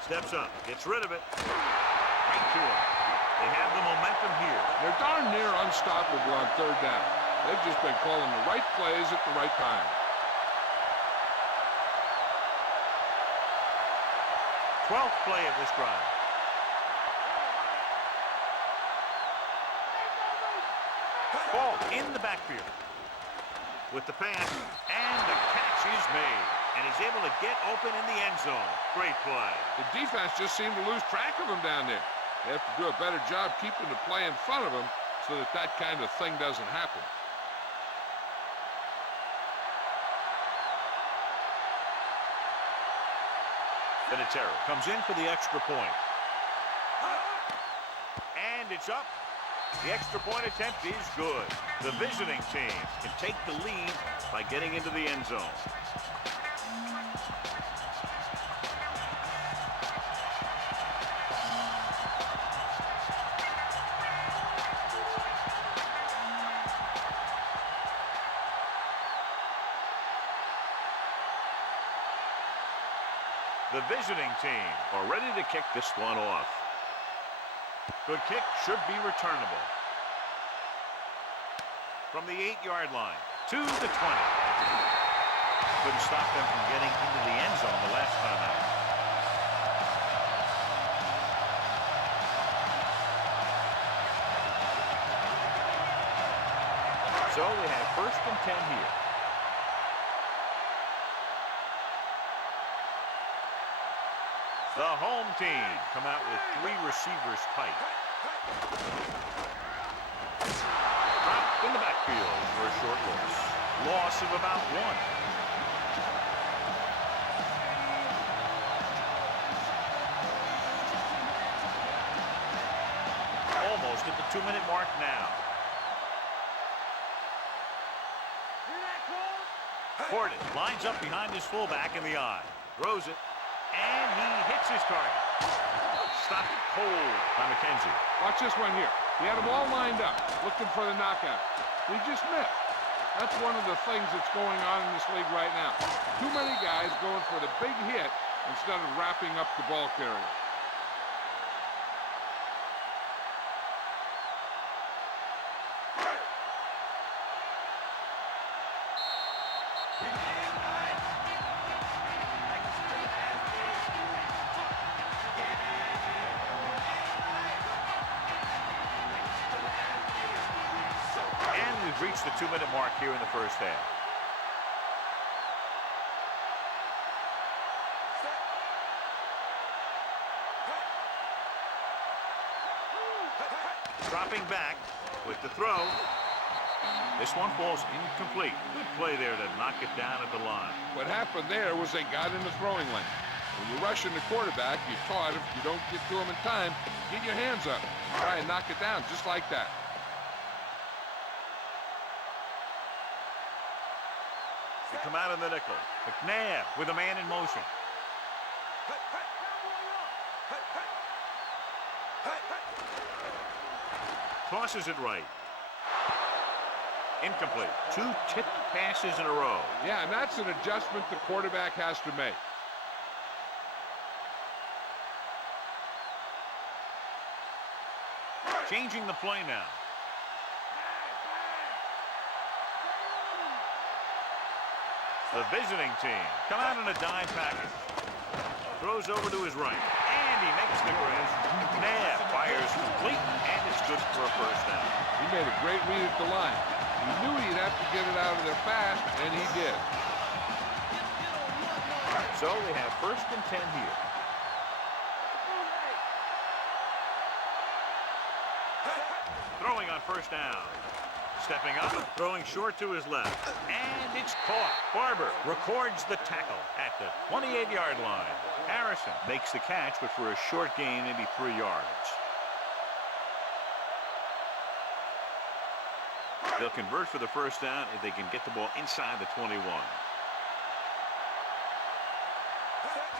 Steps up, gets rid of it. Right to him. They have the momentum here. They're darn near unstoppable on 3rd down. They've just been calling the right plays at the right time. 12th play of this drive. Ball in the backfield. With the pass, and the catch is made. And he's able to get open in the end zone. Great play. The defense just seemed to lose track of him down there. They have to do a better job keeping the play in front of him so that that kind of thing doesn't happen. Vinatieri comes in for the extra point. And it's up. The extra point attempt is good. The visiting team can take the lead by getting into the end zone. The visiting team are ready to kick this one off. Good kick, should be returnable. From the 8-yard line to the 20. Couldn't stop them from getting into the end zone the last time out. So we have 1st and 10 here. The home team come out with 3 receivers tight. Dropped in the backfield for a short loss. Loss of about 1. Almost at the 2-minute mark now. Gordon lines up behind his fullback in the I. Throws it. And he hits his target. Stopped it cold by McKenzie. Watch this one here. He had them all lined up, looking for the knockout. He just missed. That's one of the things that's going on in this league right now. Too many guys going for the big hit instead of wrapping up the ball carrier. Reached the 2-minute mark here in the first half. Dropping back with the throw. This one falls incomplete. Good play there to knock it down at the line. What happened there was they got in the throwing lane. When you're rushing the quarterback, you're taught if you don't get to him in time, get your hands up. Try and knock it down just like that. They come out in the nickel. McNabb with a man in motion. Tosses it right. Incomplete. 2 tipped passes in a row. Yeah, and that's an adjustment the quarterback has to make. Changing the play now. The visiting team come out in a dime package. Throws over to his right. And he makes the grab. McNabb fires complete, and it's good for a first down. He made a great read at the line. He knew he'd have to get it out of there fast, and he did. So we have 1st and 10 here. Throwing on first down. Stepping up, throwing short to his left. And it's caught. Barber records the tackle at the 28-yard line. Harrison makes the catch, but for a short gain, maybe 3 yards. They'll convert for the first down if they can get the ball inside the 21.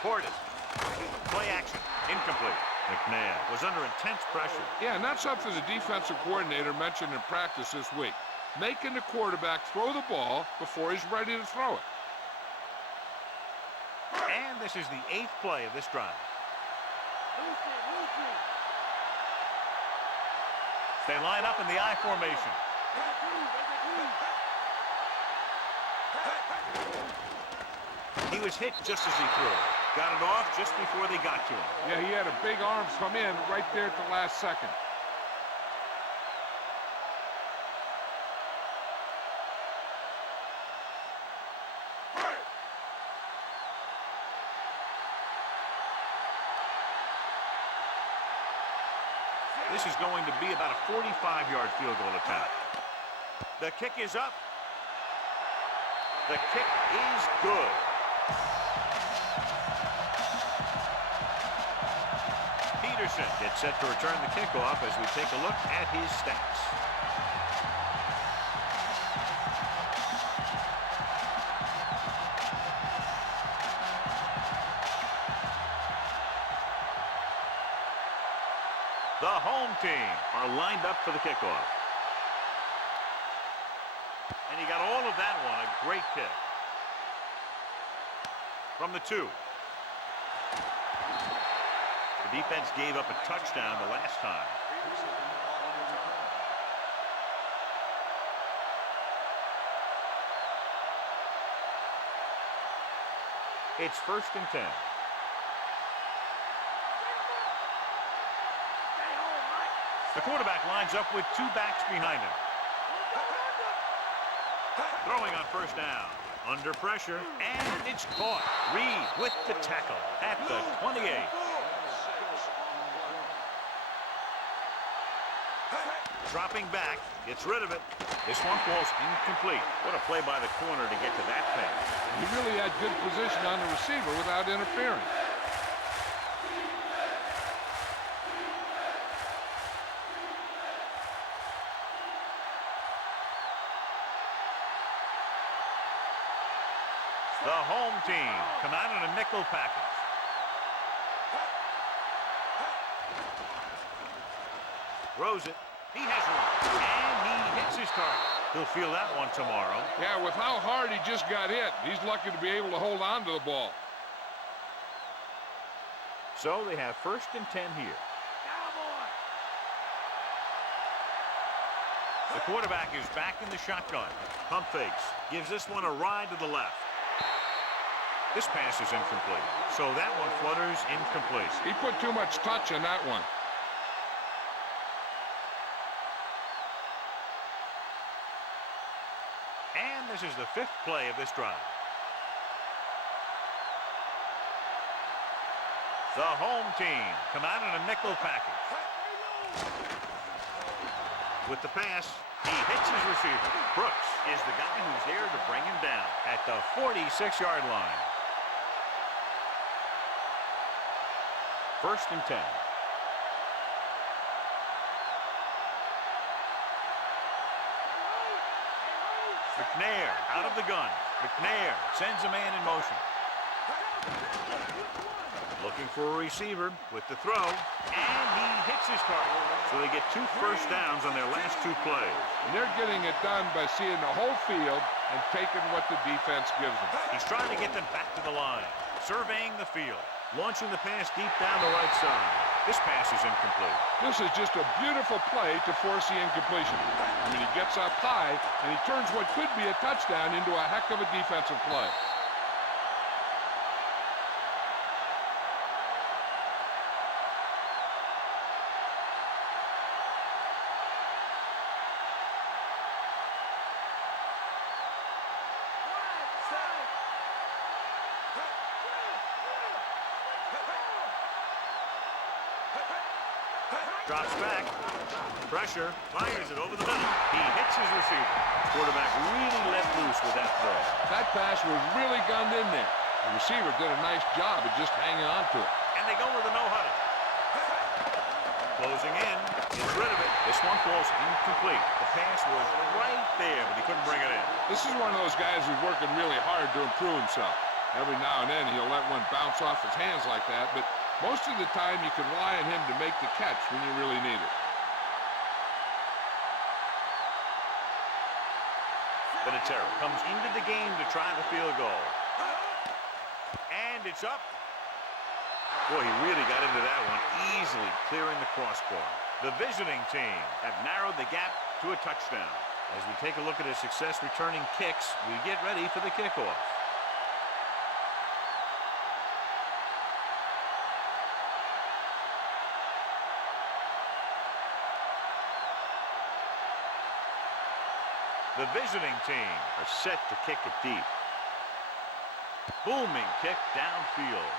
Gordon. Play action. Incomplete. McNabb was under intense pressure. Yeah, and that's something the defensive coordinator mentioned in practice this week. Making the quarterback throw the ball before he's ready to throw it. And this is the 8th play of this drive. They line up in the I formation. He was hit just as he threw it. Got it off just before they got to him. Yeah, he had a big arm come in right there at the last second. This is going to be about a 45-yard field goal attempt. The kick is up. The kick is good. Peterson gets set to return the kickoff as we take a look at his stats. The home team are lined up for the kickoff. And he got all of that one. A great kick. From the 2. The defense gave up a touchdown the last time. It's 1st and 10. The quarterback lines up with 2 backs behind him. Throwing on 1st down. Under pressure, and it's caught. Reed with the tackle at the 28. Dropping back, gets rid of it. This one falls incomplete. What a play by the corner to get to that pass. He really had good position on the receiver without interfering. The home team come out in a nickel package. Throws it. He has one. And he hits his target. He'll feel that one tomorrow. Yeah, with how hard he just got hit, he's lucky to be able to hold on to the ball. So they have 1st and 10 here. The quarterback is back in the shotgun. Pump fakes. Gives this one a ride to the left. This pass is incomplete. So that one flutters incomplete. He put too much touch on that one. And this is the 5th play of this drive. The home team come out in a nickel package. With the pass, he hits his receiver. Brooks is the guy who's there to bring him down at the 46-yard line. 1st and 10. McNair out of the gun. McNair sends a man in motion. Looking for a receiver with the throw, and he hits his target. So they get 2 first downs on their last 2 plays. And they're getting it done by seeing the whole field and taking what the defense gives them. He's trying to get them back to the line, surveying the field, launching the pass deep down the right side. This pass is incomplete. This is just a beautiful play to force the incompletion. I mean, he gets up high, and he turns what could be a touchdown into a heck of a defensive play. Drops back. Pressure. Fires it over the middle. He hits his receiver. Quarterback really let loose with that throw. That pass was really gunned in there. The receiver did a nice job of just hanging on to it. And they go with a no-huddle. Closing in. Gets rid of it. This one falls incomplete. The pass was right there, but he couldn't bring it in. This is one of those guys who's working really hard to improve himself. Every now and then he'll let one bounce off his hands like that, but most of the time you can rely on him to make the catch when you really need it. Vinatieri comes into the game to try the field goal. And it's up. Boy, he really got into that one, easily clearing the crossbar. The visiting team have narrowed the gap to a touchdown. As we take a look at his success returning kicks, we get ready for the kickoff. The visiting team are set to kick it deep. Booming kick downfield.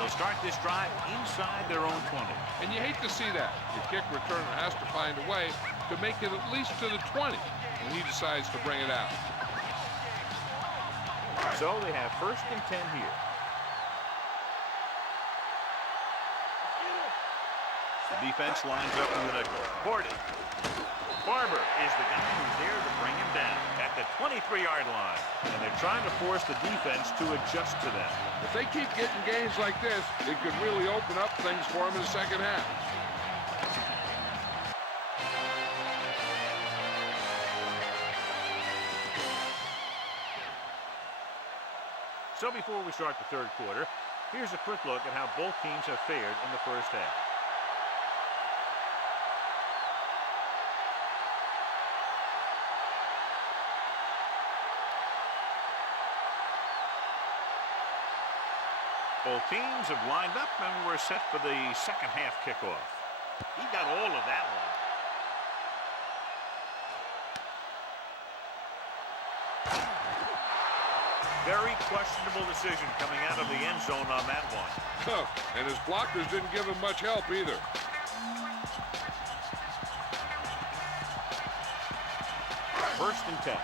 They'll start this drive inside their own 20. And you hate to see that. Your kick returner has to find a way to make it at least to the 20 when he decides to bring it out. So they have 1st and 10 here. The defense lines up in the nickel. Gordon. Barber is the guy who's there to bring him down at the 23-yard line. And they're trying to force the defense to adjust to them. If they keep getting gains like this, it could really open up things for them in the second half. So before we start the 3rd quarter, here's a quick look at how both teams have fared in the 1st half. Both teams have lined up and we're set for the second half kickoff. He got all of that one. Very questionable decision coming out of the end zone on that one. And his blockers didn't give him much help either. First and 10.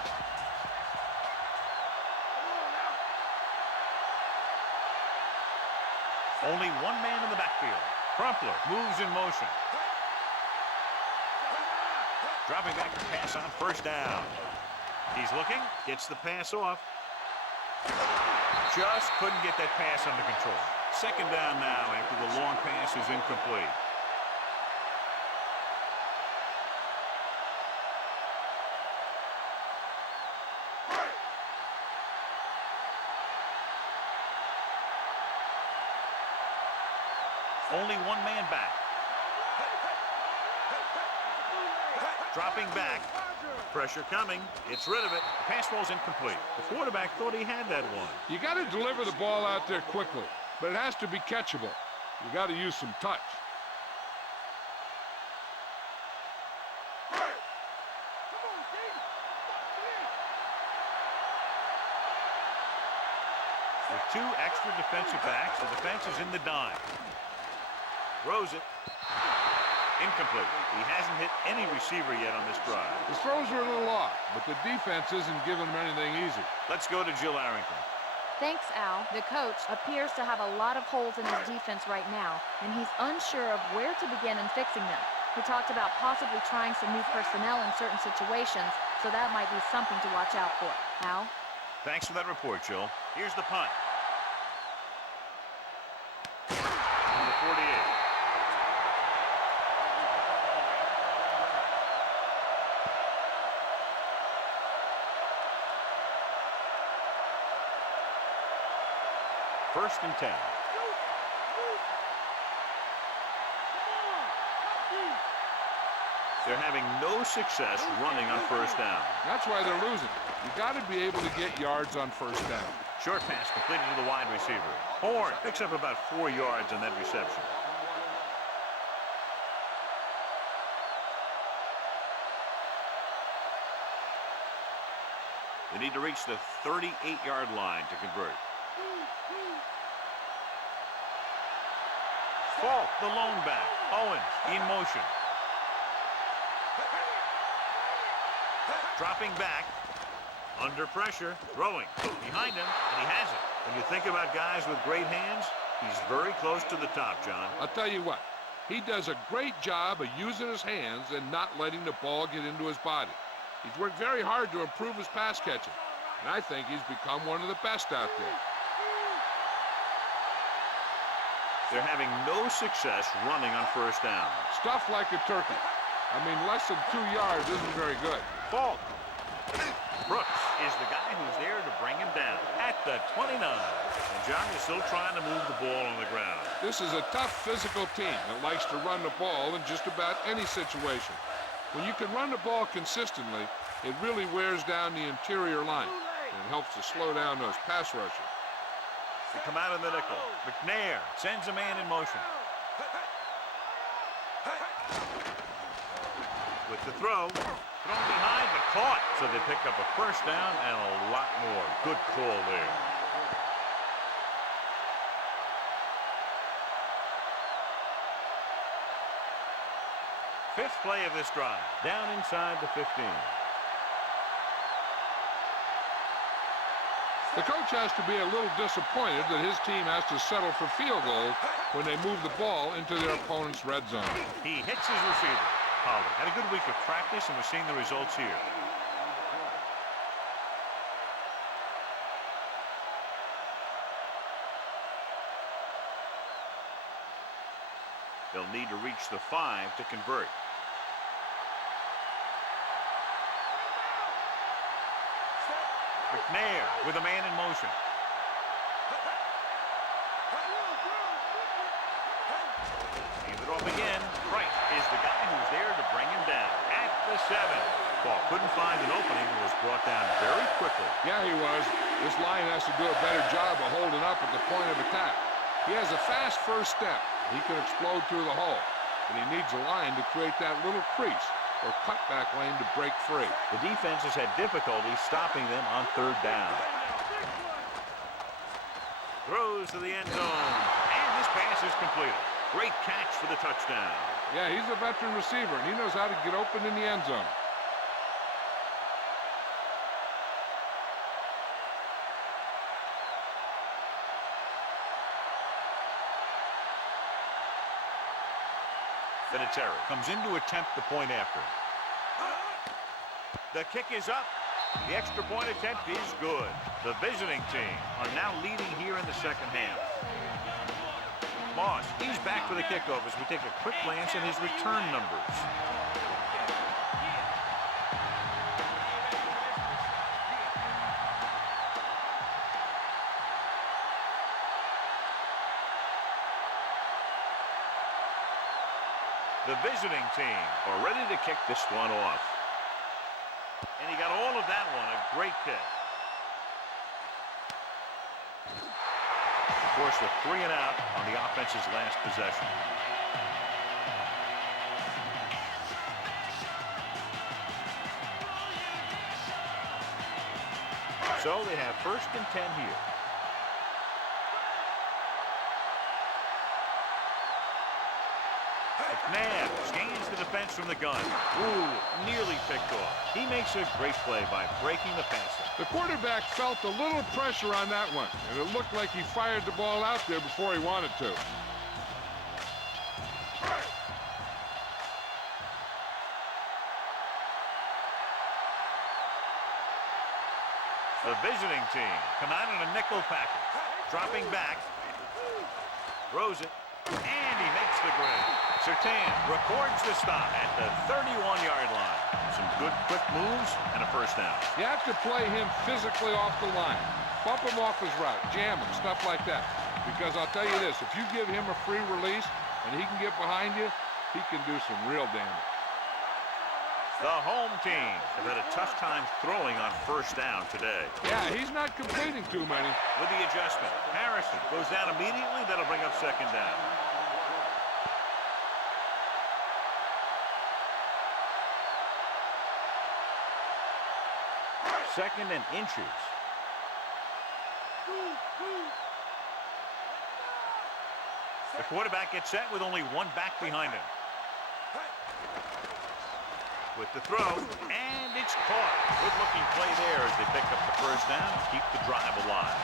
Only one man in the backfield. Crumpler moves in motion. Dropping back to pass on 1st down. He's looking, gets the pass off. Just couldn't get that pass under control. 2nd down now after the long pass is incomplete. Only one man back. Dropping back. Pressure coming. Gets rid of it. The pass ball's incomplete. The quarterback thought he had that one. You got to deliver the ball out there quickly, but it has to be catchable. You got to use some touch. With 2 extra defensive backs, the defense is in the dime. Throws it. Incomplete. He hasn't hit any receiver yet on this drive. His throws are a little off, but the defense isn't giving him anything easy. Let's go to Jill Arrington. Thanks, Al. The coach appears to have a lot of holes in his defense right now, and he's unsure of where to begin in fixing them. He talked about possibly trying some new personnel in certain situations, so that might be something to watch out for. Al? Thanks for that report, Jill. Here's the punt. Number 48. First and 10. They're having no success running on 1st down. That's why they're losing. You got to be able to get yards on 1st down. Short pass completed to the wide receiver. Horn picks up about 4 yards on that reception. They need to reach the 38-yard line to convert. Falk, the lone back. Owens in motion. Dropping back. Under pressure. Throwing. Behind him, and he has it. When you think about guys with great hands, he's very close to the top, John. I'll tell you what. He does a great job of using his hands and not letting the ball get into his body. He's worked very hard to improve his pass catching, and I think he's become one of the best out there. They're having no success running on 1st down. Stuff like a turkey. I mean, less than 2 yards isn't very good. Falk. Brooks is the guy who's there to bring him down at the 29. And John is still trying to move the ball on the ground. This is a tough physical team that likes to run the ball in just about any situation. When you can run the ball consistently, it really wears down the interior line and helps to slow down those pass rushers. They come out in the nickel. McNair sends a man in motion. With the throw, thrown behind, but caught. So they pick up a 1st down and a lot more. Good call there. Fifth play of this drive. Down inside the 15. The coach has to be a little disappointed that his team has to settle for field goals when they move the ball into their opponent's red zone. He hits his receiver. Pollard had a good week of practice, and we're seeing the results here. They'll need to reach the 5 to convert. McNair with a man in motion. Leave it off again. Price is the guy who's there to bring him down. At the 7. Ball couldn't find an opening and was brought down very quickly. Yeah, he was. This line has to do a better job of holding up at the point of attack. He has a fast first step. He can explode through the hole. And he needs a line to create that little crease or cutback lane to break free. The defense has had difficulty stopping them on third down. Throws to the end zone. And this pass is completed. Great catch for the touchdown. Yeah, he's a veteran receiver, and he knows how to get open in the end zone. Vinatieri comes in to attempt the point after. The kick is up. The extra point attempt is good. The visiting team are now leading here in the second half. Moss, he's back for the kickoff as we take a quick glance at his return numbers. The visiting team are ready to kick this one off. And he got all of that one, a great kick. Of course, the 3 and out on the offense's last possession. So they have 1st and 10 here. McNabb scans the defense from the gun. Ooh, nearly picked off. He makes a great play by breaking the passing. The quarterback felt a little pressure on that one, and it looked like he fired the ball out there before he wanted to. The visiting team come out in a nickel package. Dropping back. Throws it. And he makes the grade. Surtain records the stop at the 31-yard line. Some good quick moves and a first down. You have to play him physically off the line. Bump him off his route. Jam him, stuff like that. Because I'll tell you this, if you give him a free release and he can get behind you, he can do some real damage. The home team have had a tough time throwing on first down today. Yeah, he's not completing too many. With the adjustment, Harrison goes down immediately. That'll bring up second down. Second and inches. The quarterback gets set with only one back behind him. With the throw, and it's caught. Good-looking play there as they pick up the first down to keep the drive alive.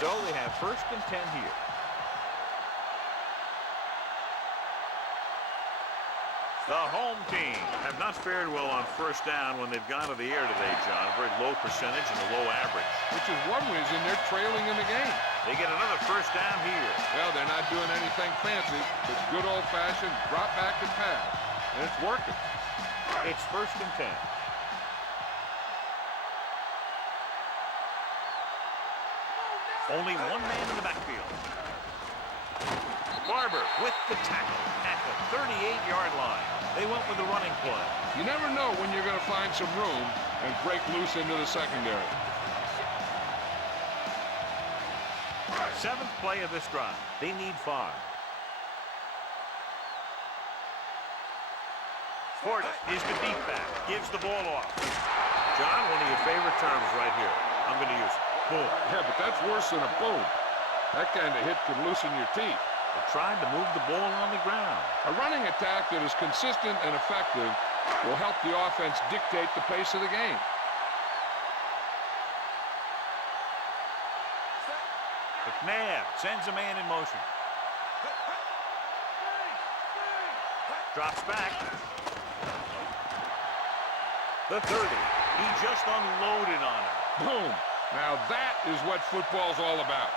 So they have 1st and 10 here. The home team have not fared well on first down when they've gone to the air today, John. A very low percentage and a low average. Which is one reason they're trailing in the game. They get another first down here. Well, they're not doing anything fancy. It's good old-fashioned drop back and pass. And it's working. It's 1st and 10. Only one man in the backfield. Barber with the tackle at the 38-yard line. They went with the running play. You never know when you're going to find some room and break loose into the secondary. 7th play of this drive. They need 5. Porter is the deep back. Gives the ball off. John, one of your favorite terms right here. I'm going to use it. Boom. Yeah, but that's worse than a boom. That kind of hit could loosen your teeth. They tried to move the ball on the ground. A running attack that is consistent and effective will help the offense dictate the pace of the game. McNair sends a man in motion. Drops back. The 30. He just unloaded on him. Boom. Now that is what football's all about.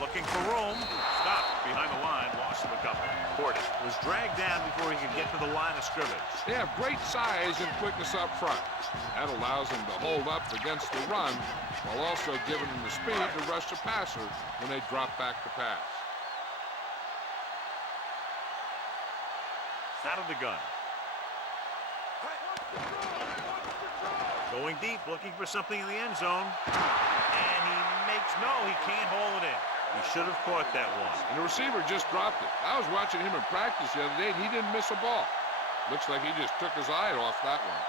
Looking for room. Stopped behind the line. Loss of a couple. Portis was dragged down before he could get to the line of scrimmage. They have great size and quickness up front. That allows them to hold up against the run while also giving them the speed to rush the passer when they drop back to pass. Out of the gun. Going deep, looking for something in the end zone. And he makes, no, he can't haul it in. He should have caught that one. And the receiver just dropped it. I was watching him in practice the other day, and he didn't miss a ball. Looks like he just took his eye off that one.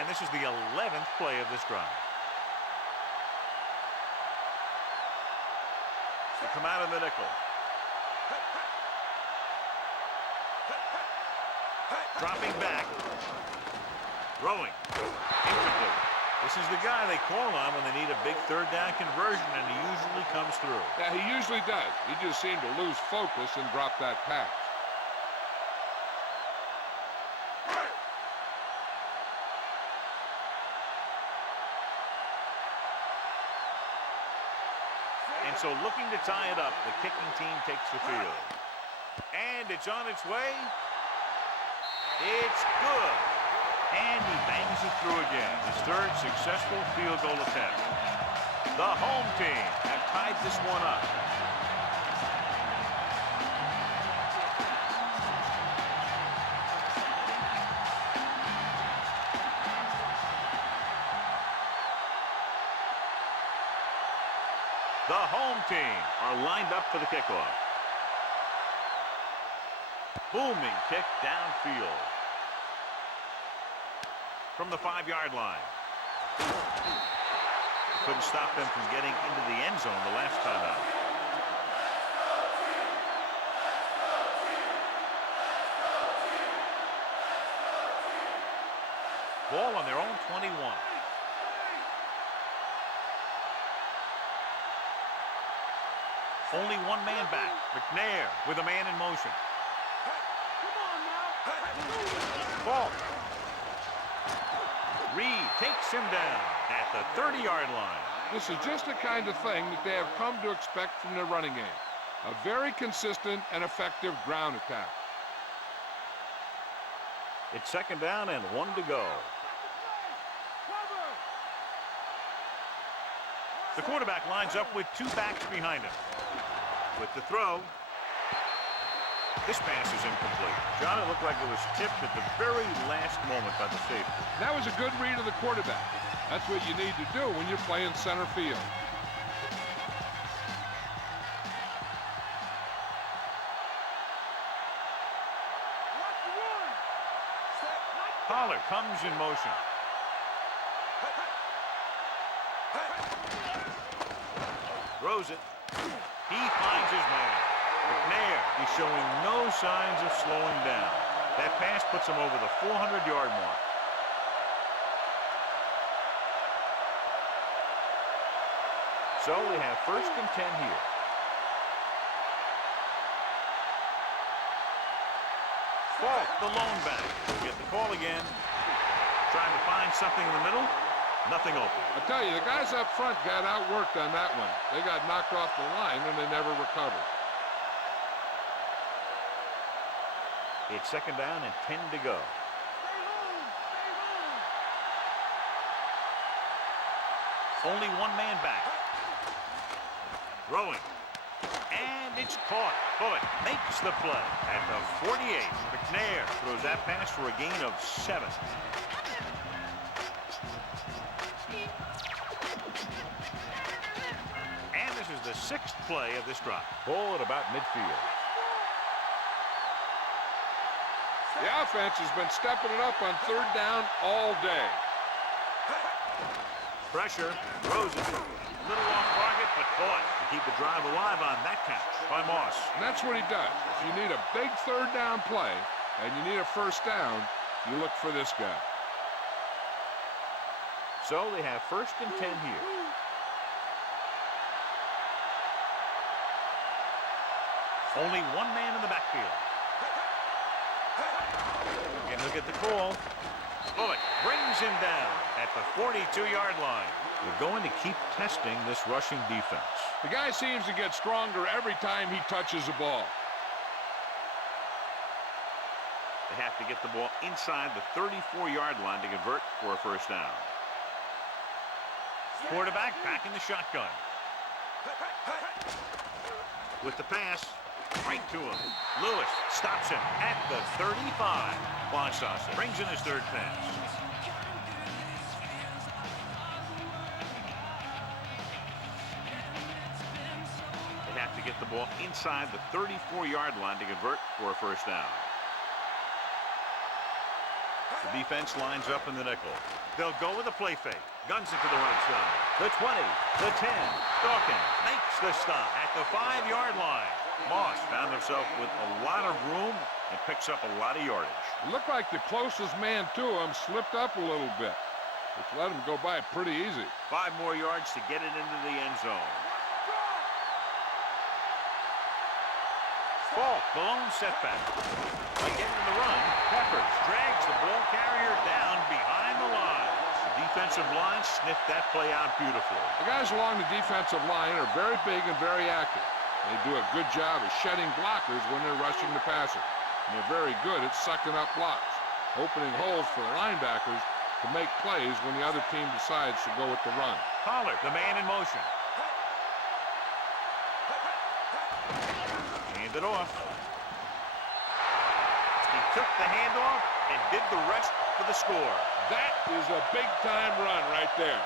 And this is the 11th play of this drive. They come out of the nickel. Dropping back. Throwing. Incomplete. This is the guy they call on when they need a big third down conversion, and he usually comes through. Yeah, he usually does. He just seemed to lose focus and drop that pass. And so looking to tie it up, the kicking team takes the field. And it's on its way. It's good. And he bangs it through again. His third successful field goal attempt. The home team have tied this one up. The home team are lined up for the kickoff. Booming kick downfield. From the 5-yard line. Couldn't stop them from getting into the end zone the last time out. Ball on their own 21. Only one man back. McNair with a man in motion. Ball. Reed takes him down at the 30-yard line. This is just the kind of thing that they have come to expect from their running game. A very consistent and effective ground attack. It's second down and 1 to go. The quarterback lines up with 2 backs behind him. With the throw. This pass is incomplete. John, it looked like it was tipped at the very last moment by the safety. That was a good read of the quarterback. That's what you need to do when you're playing center field. Pollard comes in motion. Throws it. He finds his man. McNair is showing no signs of slowing down. That pass puts him over the 400-yard mark. So they have first and 10 here. Falk, the lone back. Get the call again. Trying to find something in the middle. Nothing open. I tell you, the guys up front got outworked on that one. They got knocked off the line and they never recovered. It's second down and 10 to go. Only one man back. Throwing. And it's caught. Bullock makes the play at the 48. McNair throws that pass for a gain of 7. And this is the 6th play of this drive. Ball at about midfield. The offense has been stepping it up on 3rd down all day. Pressure. Throws it. Little off target, but caught to keep the drive alive on that catch by Moss. And that's what he does. If you need a big 3rd down play and you need a 1st down, you look for this guy. So they have 1st and 10 here. Only one man in the backfield. And look at the call. Bullock brings him down at the 42-yard line. They're going to keep testing this rushing defense. The guy seems to get stronger every time he touches the ball. They have to get the ball inside the 34-yard line to convert for a 1st down. Quarterback back in the shotgun. With the pass, right to him. Lewis stops him at the 35. Bonstoss brings in his 3rd pass. They have to get the ball inside the 34-yard line to convert for a 1st down. The defense lines up in the nickel. They'll go with a play fake. Guns it to the right side. The 20, the 10. Dawkins makes the stop at the 5-yard line. Moss found himself with a lot of room and picks up a lot of yardage. It looked like the closest man to him slipped up a little bit, which let him go by pretty easy. 5 more yards to get it into the end zone. Falk, the lone setback. Again in the run, Peppers drags the ball carrier down behind the line. The defensive line sniffed that play out beautifully. The guys along the defensive line are very big and very active. They do a good job of shedding blockers when they're rushing the passer. And they're very good at sucking up blocks, opening holes for the linebackers to make plays when the other team decides to go with the run. Pollard, the man in motion. Hand it off. He took the handoff and did the rest for the score. That is a big-time run right there.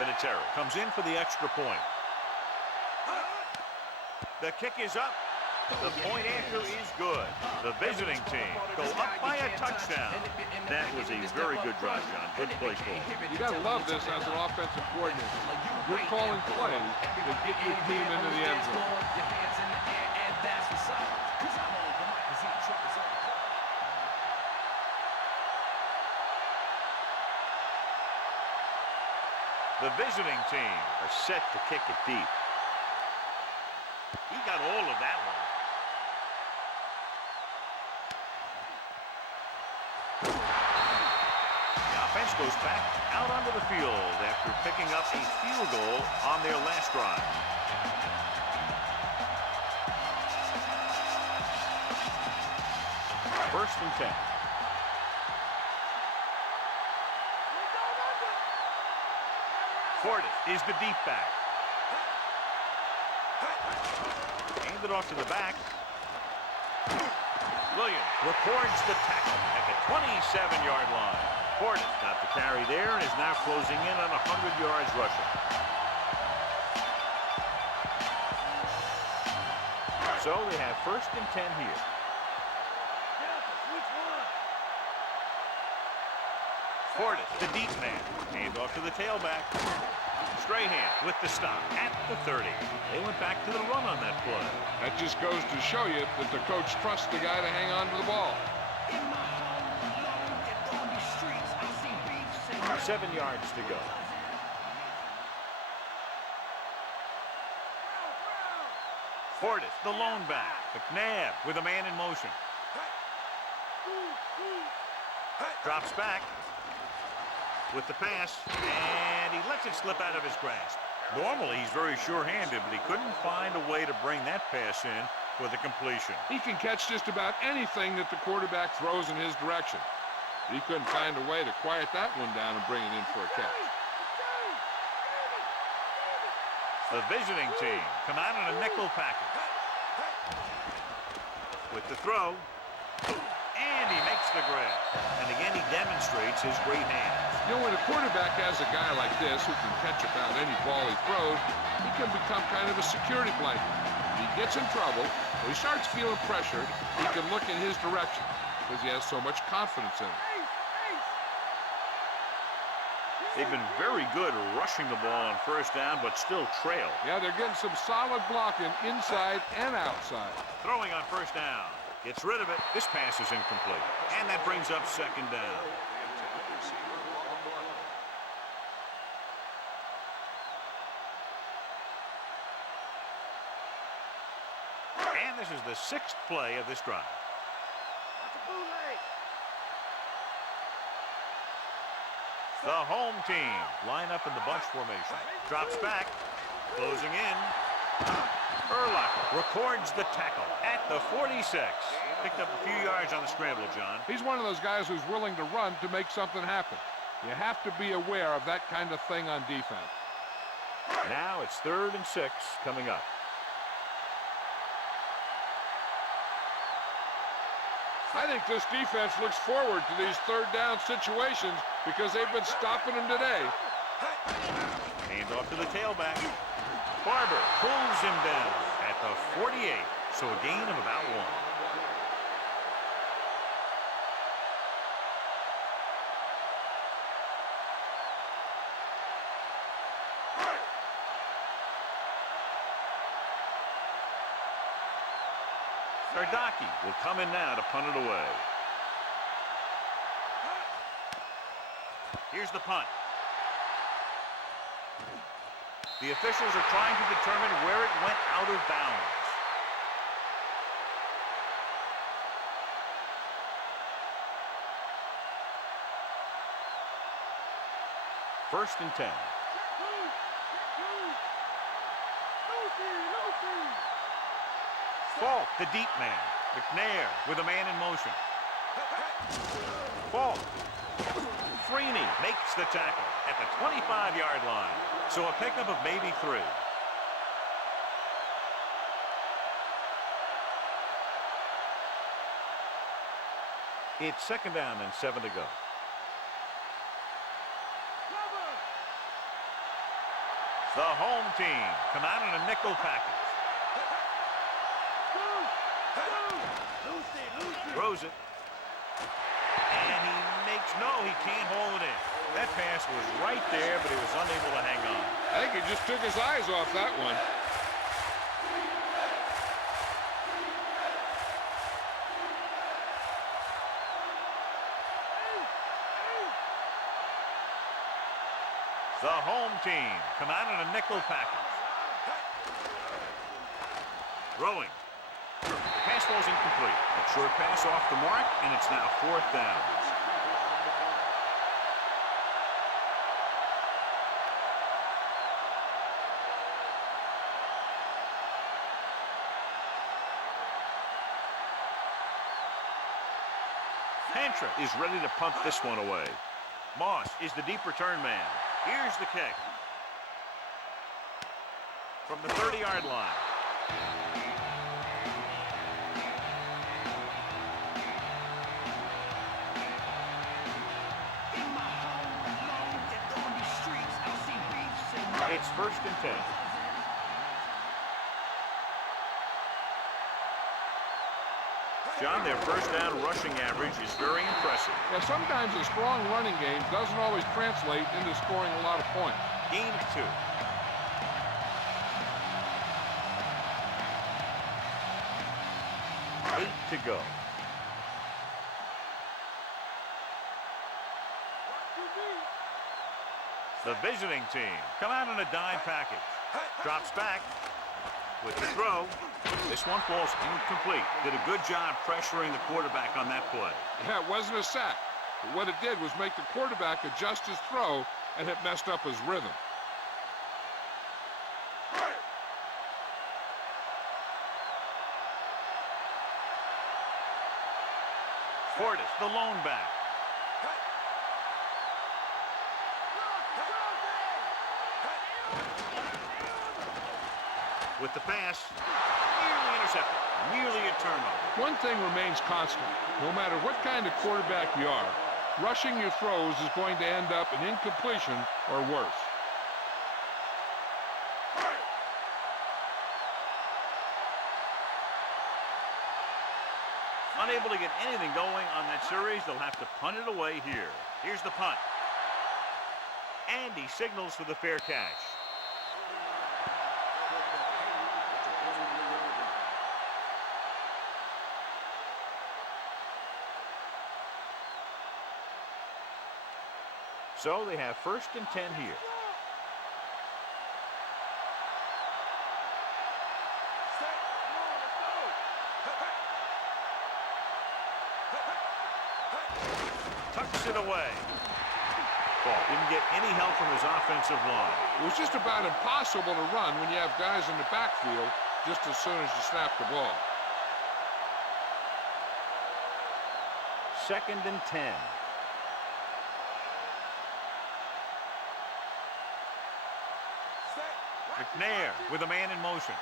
Vinatieri comes in for the extra point. The kick is up. The point after is good. The visiting team go up by a touchdown. That was a very good drive, John. Good play call. You got to love this as an offensive coordinator. You're calling plays that get your team into the end zone. The visiting team are set to kick it deep. He got all of that one. The offense goes back out onto the field after picking up a field goal on their last drive. First and 10. Fortis is the deep back. Hand it off to the back. Williams records the tackle at the 27-yard line. Fortis got the carry there and is now closing in on 100 yards rushing. So they have first and 10 here. Fortis, the deep man. Hand off to the tailback. Strahan with the stop at the 30. They went back to the run on that play. That just goes to show you that the coach trusts the guy to hang on to the ball. 7 yards to go. Fortis, the lone back. McNabb with a man in motion. Drops back. with the pass, and he lets it slip out of his grasp. Normally, he's very sure-handed, but he couldn't find a way to bring that pass in for the completion. He can catch just about anything that the quarterback throws in his direction. He couldn't find a way to quiet that one down and bring it in for a catch. The visiting team come out in a nickel package. With the throw, and he makes the grab. And again, he demonstrates his great hands. You know, when a quarterback has a guy like this who can catch about any ball he throws, he can become kind of a security blanket. If he gets in trouble, or he starts feeling pressured, he can look in his direction because he has so much confidence in him. They've been very good rushing the ball on first down, but still trail. Yeah, they're getting some solid blocking inside and outside. Throwing on first down. Gets rid of it. This pass is incomplete. And that brings up second down. And this is the 6th play of this drive. The home team line up in the bunch formation. Drops back. Closing in. Urlacher records the tackle at the 46. Picked up a few yards on the scramble, John. He's one of those guys who's willing to run to make something happen. You have to be aware of that kind of thing on defense. Now it's 3rd and 6 coming up. I think this defense looks forward to these third down situations because they've been stopping them today. Hand off to the tailback. Barber pulls him down at the 48, so a gain of about 1. Sardaki will come in now to punt it away. Here's the punt. The officials are trying to determine where it went out of bounds. First and 10. Falk, the deep man. McNair with a man in motion. Falk. Freeney makes the tackle at the 25-yard line. So a pickup of maybe 3. It's 2nd down and 7 to go. The home team come out in a nickel package. Throws it. And he makes, no, he can't hold it in. That pass was right there, but he was unable to hang on. I think he just took his eyes off that one. The home team come out in a nickel package. Throwing. The pass falls incomplete. A short pass off the mark, and it's now 4th down. Hantra is ready to punt this one away. Moss is the deep return man. Here's the kick. From the 30-yard line. It's 1st and 10. John, their first down rushing average is very impressive. Yeah, sometimes a strong running game doesn't always translate into scoring a lot of points. Gain of 2. Eight to go. The visiting team come out in a dime package. Drops back with the throw. This one falls incomplete. Did a good job pressuring the quarterback on that play. Yeah, it wasn't a sack. But what it did was make the quarterback adjust his throw, and it messed up his rhythm. Portis, the lone back. With the pass, nearly intercepted, nearly a turnover. One thing remains constant. No matter what kind of quarterback you are, rushing your throws is going to end up an incompletion or worse. Unable to get anything going on that series, they'll have to punt it away here. Here's the punt. And he signals for the fair catch. So they have 1st and 10 here. Tucks it away. Ball didn't get any help from his offensive line. It was just about impossible to run when you have guys in the backfield just as soon as you snap the ball. 2nd and 10. McNair with a man in motion.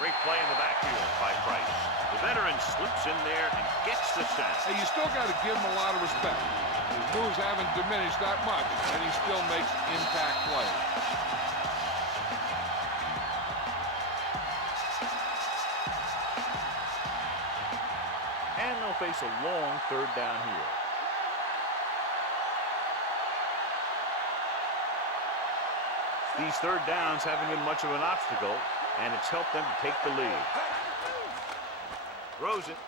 Great play in the backfield by Price. The veteran slips in there and gets the sack. Hey, you still got to give him a lot of respect. His moves haven't diminished that much, and he still makes impact plays. And they'll face a long 3rd down here. These 3rd downs haven't been much of an obstacle, and it's helped them to take the lead. Throws it.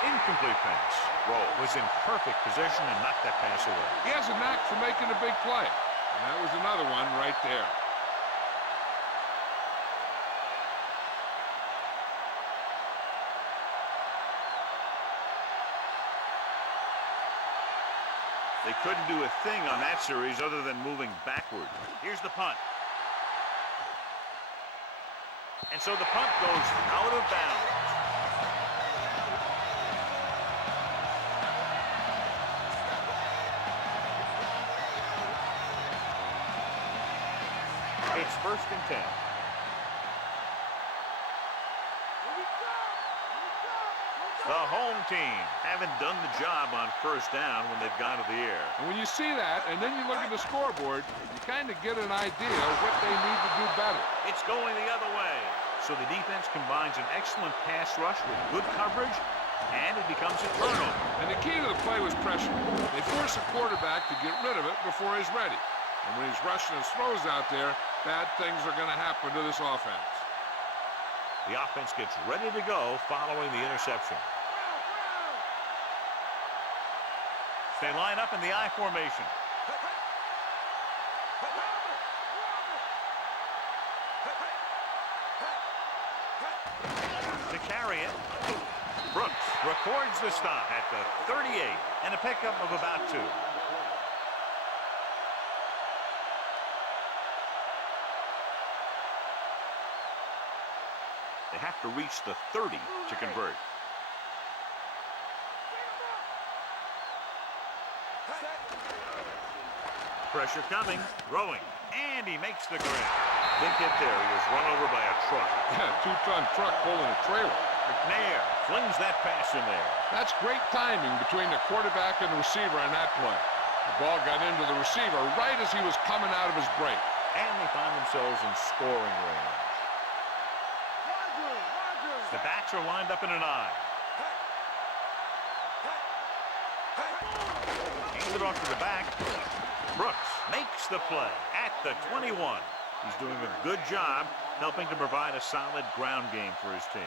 Incomplete pass. Rowe was in perfect position and knocked that pass away. He has a knack for making a big play, and that was another one right there. They couldn't do a thing on that series other than moving backward. Here's the punt. And so the punt goes out of bounds. It's 1st and 10. The home team haven't done the job on 1st down when they've gone to the air. And when you see that, and then you look at the scoreboard, you kind of get an idea of what they need to do better. It's going the other way. So the defense combines an excellent pass rush with good coverage, and it becomes a turnover. And the key to the play was pressure. They force the quarterback to get rid of it before he's ready. And when he's rushing his throws out there, bad things are going to happen to this offense. The offense gets ready to go following the interception. They line up in the I formation. To carry it, Brooks records the stop at the 38 and a pickup of about 2. They have to reach the 30 to convert. Pressure coming, throwing, and he makes the grab. Big hit there. He was run over by a truck. Yeah, 2-ton truck pulling a trailer. McNair flings that pass in there. That's great timing between the quarterback and the receiver on that play. The ball got into the receiver right as he was coming out of his break. And they find themselves in scoring range. The backs are lined up in an I. Hands it off to the back. Brooks makes the play at the 21. He's doing a good job helping to provide a solid ground game for his team.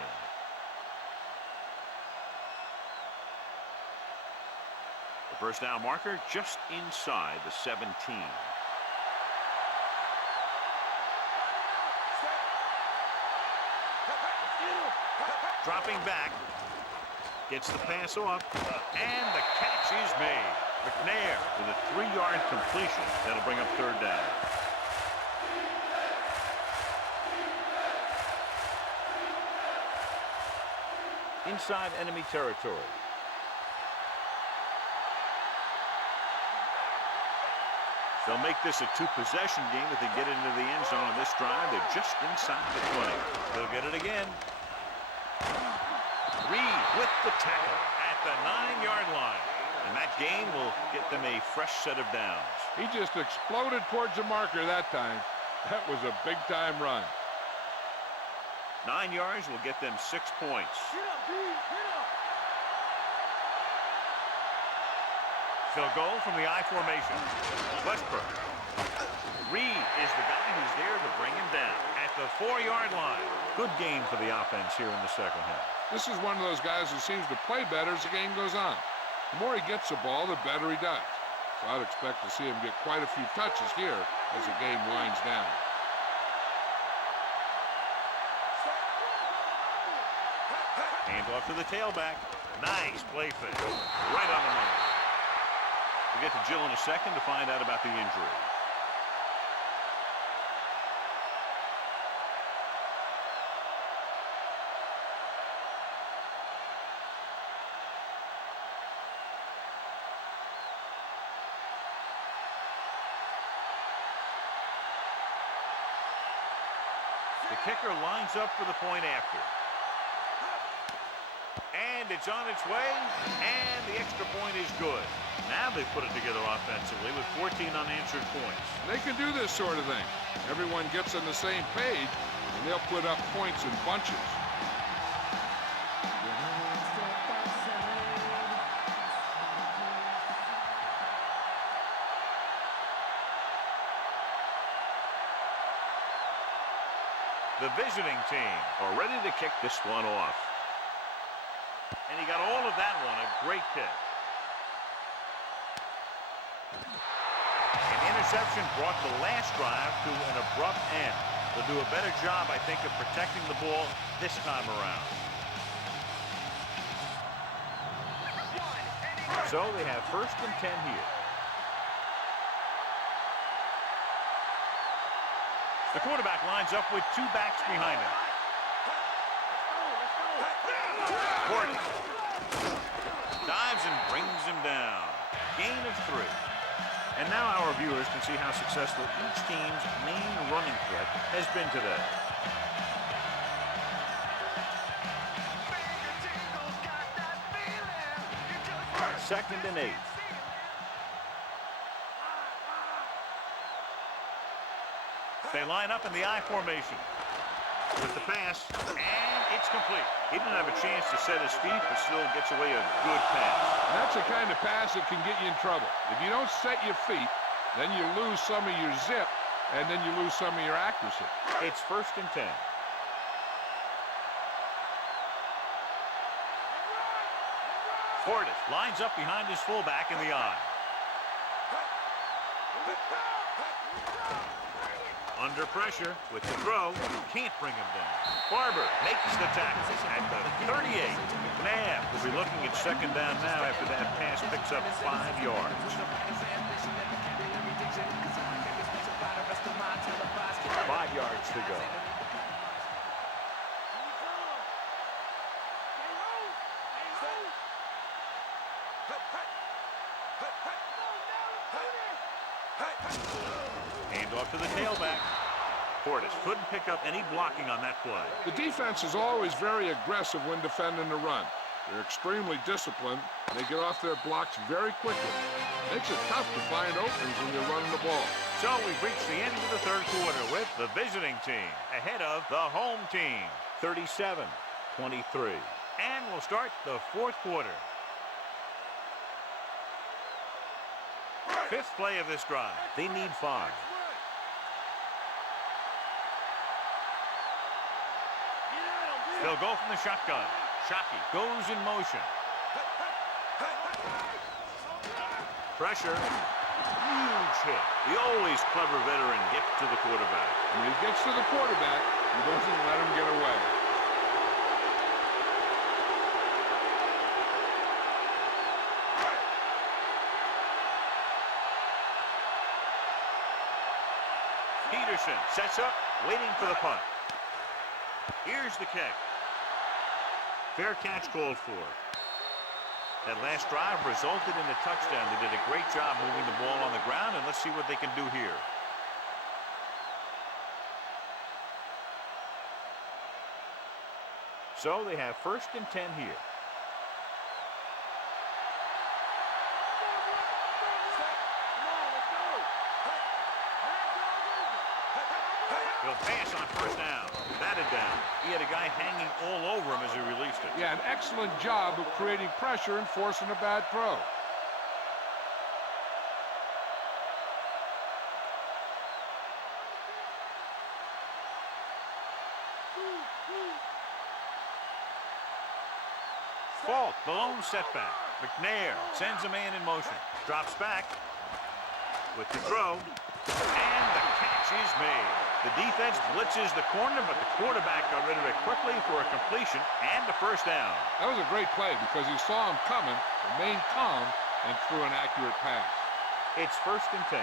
The 1st down marker just inside the 17. Dropping back. Gets the pass off. And the catch is made. McNair with a 3-yard completion. That'll bring up third down. Inside enemy territory. They'll make this a 2-possession game if they get into the end zone on this drive. They're just inside the 20. They'll get it again. Reed with the tackle at the 9-yard line. And that gain will get them a fresh set of downs. He just exploded towards the marker that time. That was a big-time run. 9 yards will get them 6 points. They'll go from the I formation. Westbrook. Reed is the guy who's there to bring him down at the 4-yard line. Good game for the offense here in the second half. This is one of those guys who seems to play better as the game goes on. The more he gets the ball, the better he does. So I'd expect to see him get quite a few touches here as the game winds down. Hand off to the tailback. Nice play fake. Right on the money. We'll get to Jill in a second to find out about the injury. The kicker lines up for the point after. And it's on its way, and the extra point is good. Now they put it together offensively with 14 unanswered points. They can do this sort of thing. Everyone gets on the same page, and they'll put up points in bunches. The visiting team are ready to kick this one off. And he got all of that one, a great kick. An interception brought the last drive to an abrupt end. They'll do a better job, I think, of protecting the ball this time around. So they have 1st and 10 here. The quarterback lines up with 2 backs behind him. Gordon dives and brings him down. Gain of 3. And now our viewers can see how successful each team's main running threat has been today. Second and 8. They line up in the I formation. With the pass, and it's complete. He didn't have a chance to set his feet, but still gets away a good pass. And that's the kind of pass that can get you in trouble. If you don't set your feet, then you lose some of your zip, and then you lose some of your accuracy. It's 1st and 10. Fortis lines up behind his fullback in the I. Under pressure with the throw, can't bring him down. Barber makes the tackle at the 38. McNabb will be looking at 2nd down now after that pass picks up 5 yards. 5 yards to go. Hand off to the tailback. Portis couldn't pick up any blocking on that play. The defense is always very aggressive when defending the run. They're extremely disciplined. They get off their blocks very quickly. Makes it tough to find openings when you're running the ball. So we've reached the end of the 3rd quarter with the visiting team ahead of the home team, 37-23. And we'll start the 4th quarter. 5th play of this drive. They need 5. They'll go from the shotgun. Shockey goes in motion. Pressure. Huge hit. The always clever veteran gets to the quarterback. When he gets to the quarterback, he doesn't let him get away. Peterson sets up, waiting for the punt. Here's the kick. Fair catch called for. That last drive resulted in a touchdown. They did a great job moving the ball on the ground, and let's see what they can do here. So they have 1st and 10 here. He'll pass on 1st down. Batted down. He had a guy hanging all over him as he released it. Yeah, an excellent job of creating pressure and forcing a bad throw. Fault, the lone setback. McNair sends a man in motion. Drops back with the throw. And the catch is made. The defense blitzes the corner, but the quarterback got rid of it quickly for a completion and a 1st down. That was a great play because he saw him coming, remained calm, and threw an accurate pass. It's 1st and 10.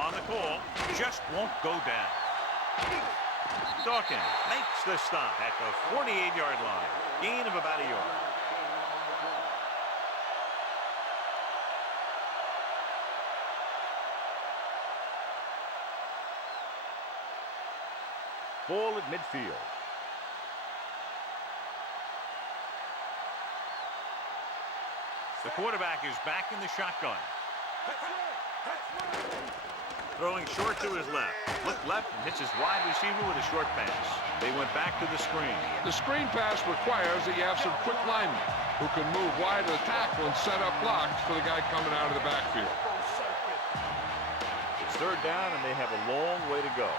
On the call, just won't go down. Dawkins makes the stop at the 48-yard line. Gain of about a yard. Ball at midfield. The quarterback is back in the shotgun. Throwing short to his left. Look left and hits his wide receiver with a short pass. They went back to the screen. The screen pass requires that you have some quick linemen who can move wide of the tackle and set up blocks for the guy coming out of the backfield. It's 3rd down and they have a long way to go.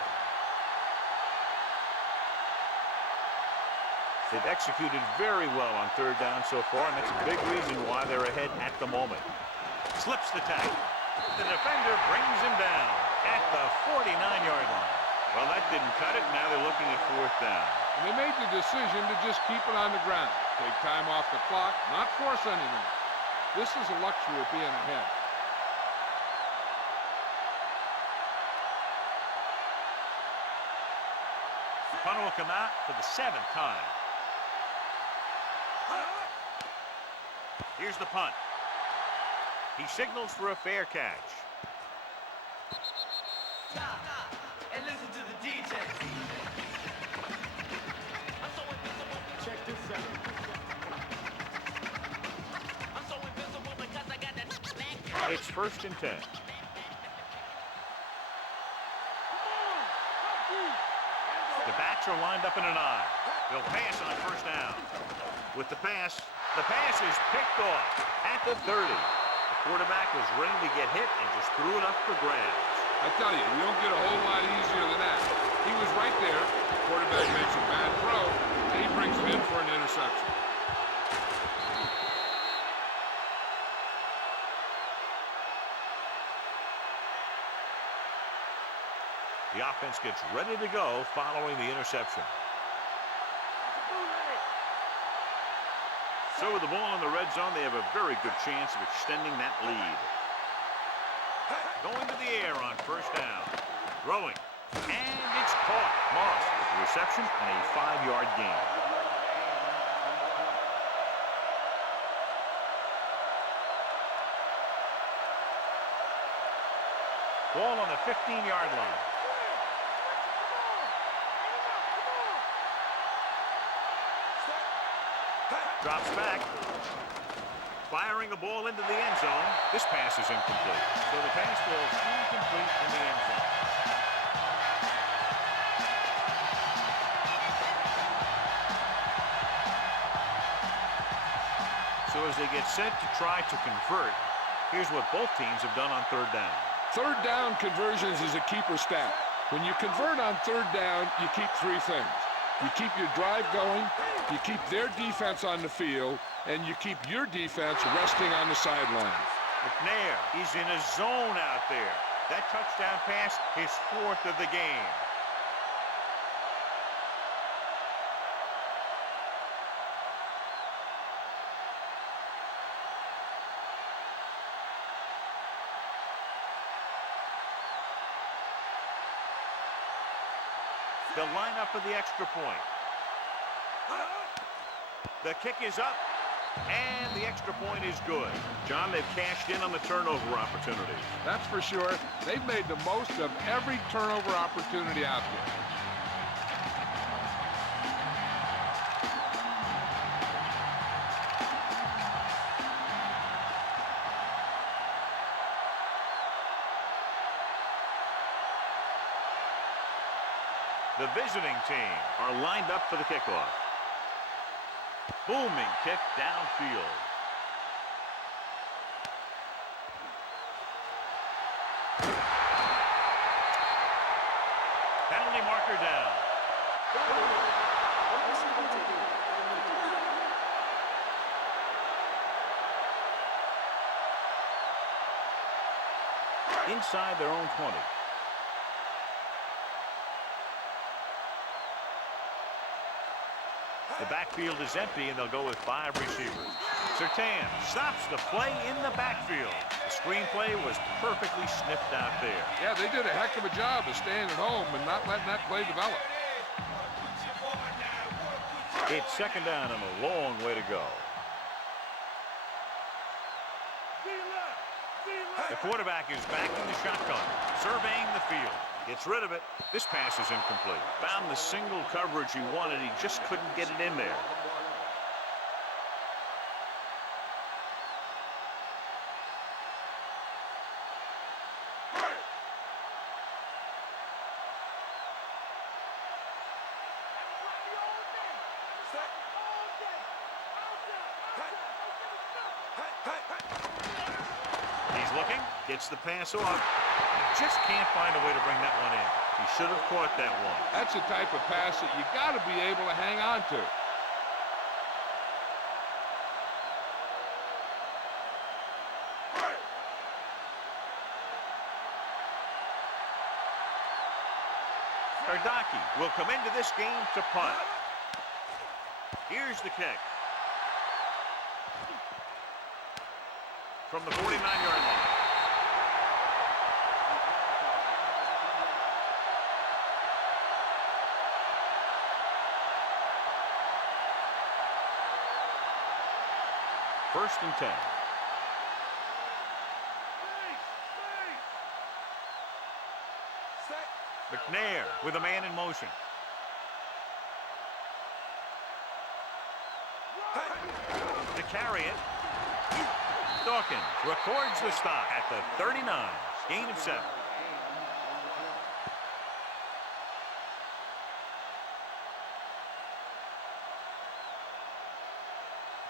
They've executed very well on 3rd down so far, and that's a big reason why they're ahead at the moment. Slips the tackle. The defender brings him down at the 49-yard line. Well, that didn't cut it. Now they're looking at 4th down. And they made the decision to just keep it on the ground. Take time off the clock, not force anything. This is a luxury of being ahead. The punter will come out for the 7th time. Here's the punt. He signals for a fair catch. Stop and listen to the DJ. Check this out. I'm so invincible because I got that. It's 1st and 10. The backs are lined up in an I. They'll pass on 1st down. With the pass is picked off at the 30. The quarterback was ready to get hit and just threw it up for grabs. I tell you, you don't get a whole lot easier than that. He was right there. The quarterback makes a bad throw, and he brings it in for an interception. The offense gets ready to go following the interception. So with the ball in the red zone, they have a very good chance of extending that lead. Going to the air on 1st down. Throwing. And it's caught. Moss with the reception and a 5-yard gain. Ball on the 15-yard line. Drops back. Firing a ball into the end zone. This pass is incomplete. So the pass falls incomplete in the end zone. So as they get set to try to convert, here's what both teams have done on 3rd down. 3rd down conversions is a keeper stat. When you convert on 3rd down, you keep 3 things. You keep your drive going, you keep their defense on the field, and you keep your defense resting on the sideline. McNair, he's in a zone out there. That touchdown pass, his 4th of the game. They'll line up for the extra point. The kick is up, and the extra point is good. John, they've cashed in on the turnover opportunity. That's for sure. They've made the most of every turnover opportunity out there. The visiting team are lined up for the kickoff. Booming kick downfield. Penalty marker down. Inside their own 20. The backfield is empty, and they'll go with 5 receivers. Surtain stops the play in the backfield. The screenplay was perfectly sniffed out there. Yeah, they did a heck of a job of staying at home and not letting that play develop. It's second down and a long way to go. The quarterback is back in the shotgun, surveying the field. Gets rid of it. This pass is incomplete. Found the single coverage he wanted. He just couldn't get it in there. He's looking, gets the pass off. Just can't find a way to bring that one in. He should have caught that one. That's the type of pass that you got to be able to hang on to. Ardaki will come into this game to punt. Here's the kick. From the 49-yard line. First and 10. McNair with a man in motion. To carry it. Dawkins records the stop at the 39. Gain of 7.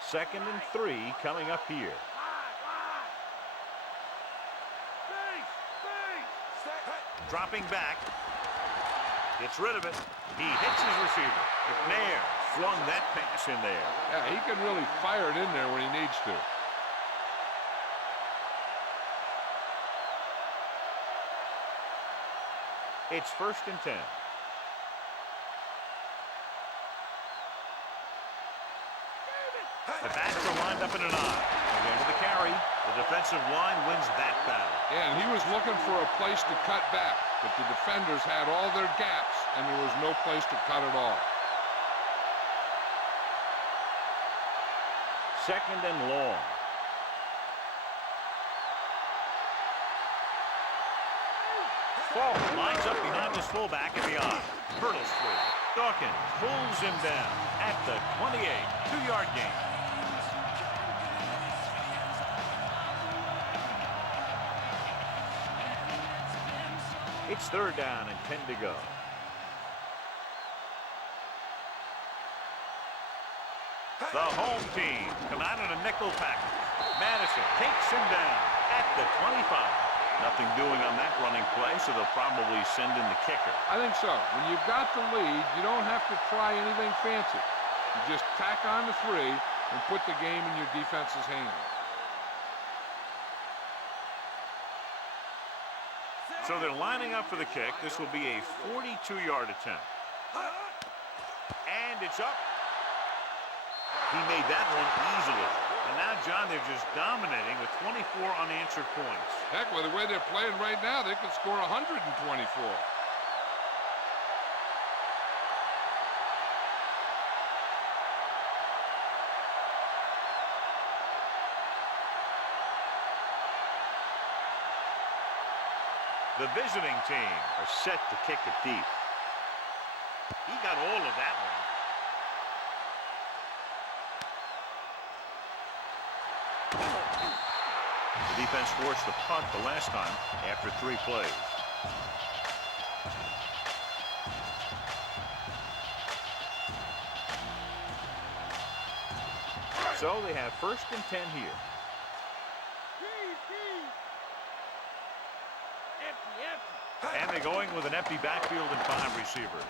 Second and 3 coming up here. Dropping back. Gets rid of it. He hits his receiver. McNair flung that pass in there. Yeah, he can really fire it in there when he needs to. It's first and 10. The backs are lined up in an eye. Again to the carry. The defensive line wins that battle. Yeah, and he was looking for a place to cut back, but the defenders had all their gaps, and there was no place to cut at all. Second and long. Fall lines up behind his fullback and beyond. Hurdles through. Dawkins pulls him down at the 28. 2-yard gain. It's third down and 10 to go. The home team come out in a nickel package. Madison takes him down at the 25. Nothing doing on that running play, so they'll probably send in the kicker. I think so. When you've got the lead, you don't have to try anything fancy. You just tack on the 3 and put the game in your defense's hands. So they're lining up for the kick. This will be a 42-yard attempt. And it's up. He made that one easily. And now, John, they're just dominating with 24 unanswered points. Heck, with the way they're playing right now, they could score 124. The visiting team are set to kick it deep. He got all of that one. The defense forced the punt the last time after 3 plays. So they have 1st and 10 here. And they're going with an empty backfield and 5 receivers.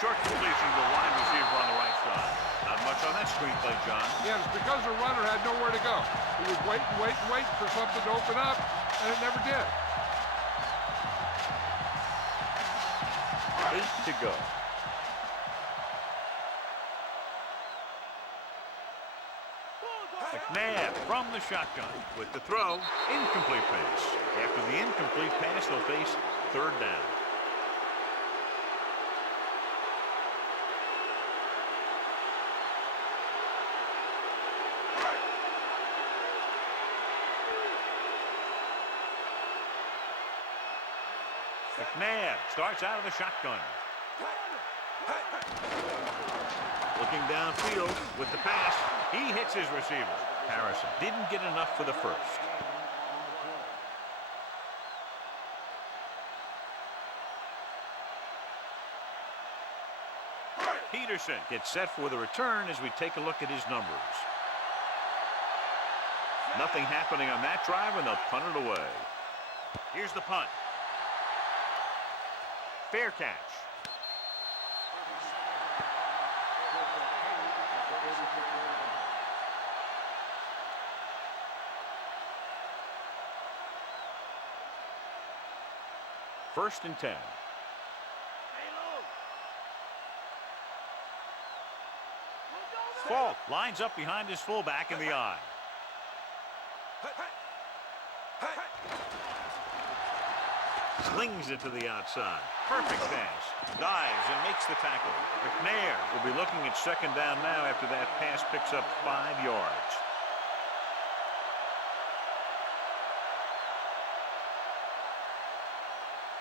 Short completion to the wide receiver on the right side. Not much on that screenplay, John. Yeah, it's because the runner had nowhere to go. He was waiting for something to open up, and it never did. 8 to go. McNabb from the shotgun with the throw. Incomplete pass. After the incomplete pass, they'll face 3rd down. McNabb starts out of the shotgun. Looking downfield with the pass. He hits his receiver. Harrison didn't get enough for the 1st. Peterson gets set for the return as we take a look at his numbers. Nothing happening on that drive, and they'll punt it away. Here's the punt. Fair catch. First and 10. Falk lines up behind his fullback in the I. Slings it to the outside. Perfect pass. Dives and makes the tackle. McNair will be looking at 2nd down now after that pass picks up 5 yards.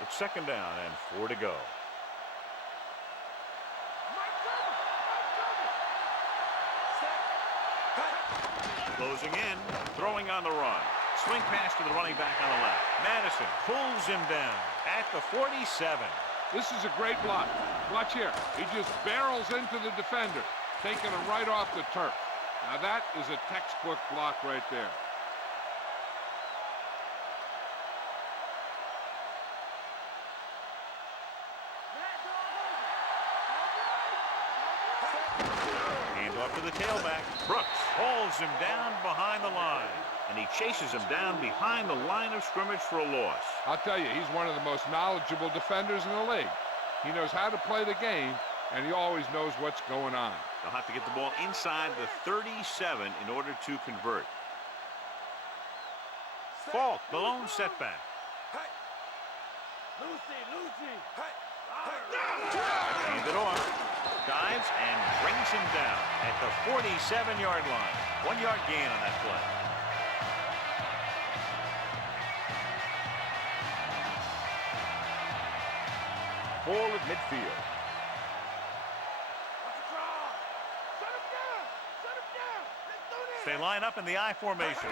It's 2nd down and 4 to go. Closing in, throwing on the run. Swing pass to the running back on the left. Madison pulls him down at the 47. This is a great block. Watch here. He just barrels into the defender, taking him right off the turf. Now that is a textbook block right there. Hand off to the tailback. Brooks hauls him down behind the line, and he chases him down behind the line of scrimmage for a loss. I'll tell you, he's one of the most knowledgeable defenders in the league. He knows how to play the game, and he always knows what's going on. They'll have to get the ball inside the 37 in order to convert. Falk, the lone setback. Hand it off. Dives and brings him down at the 47-yard line. 1-yard gain on that play. Ball at midfield. They line up in the I formation.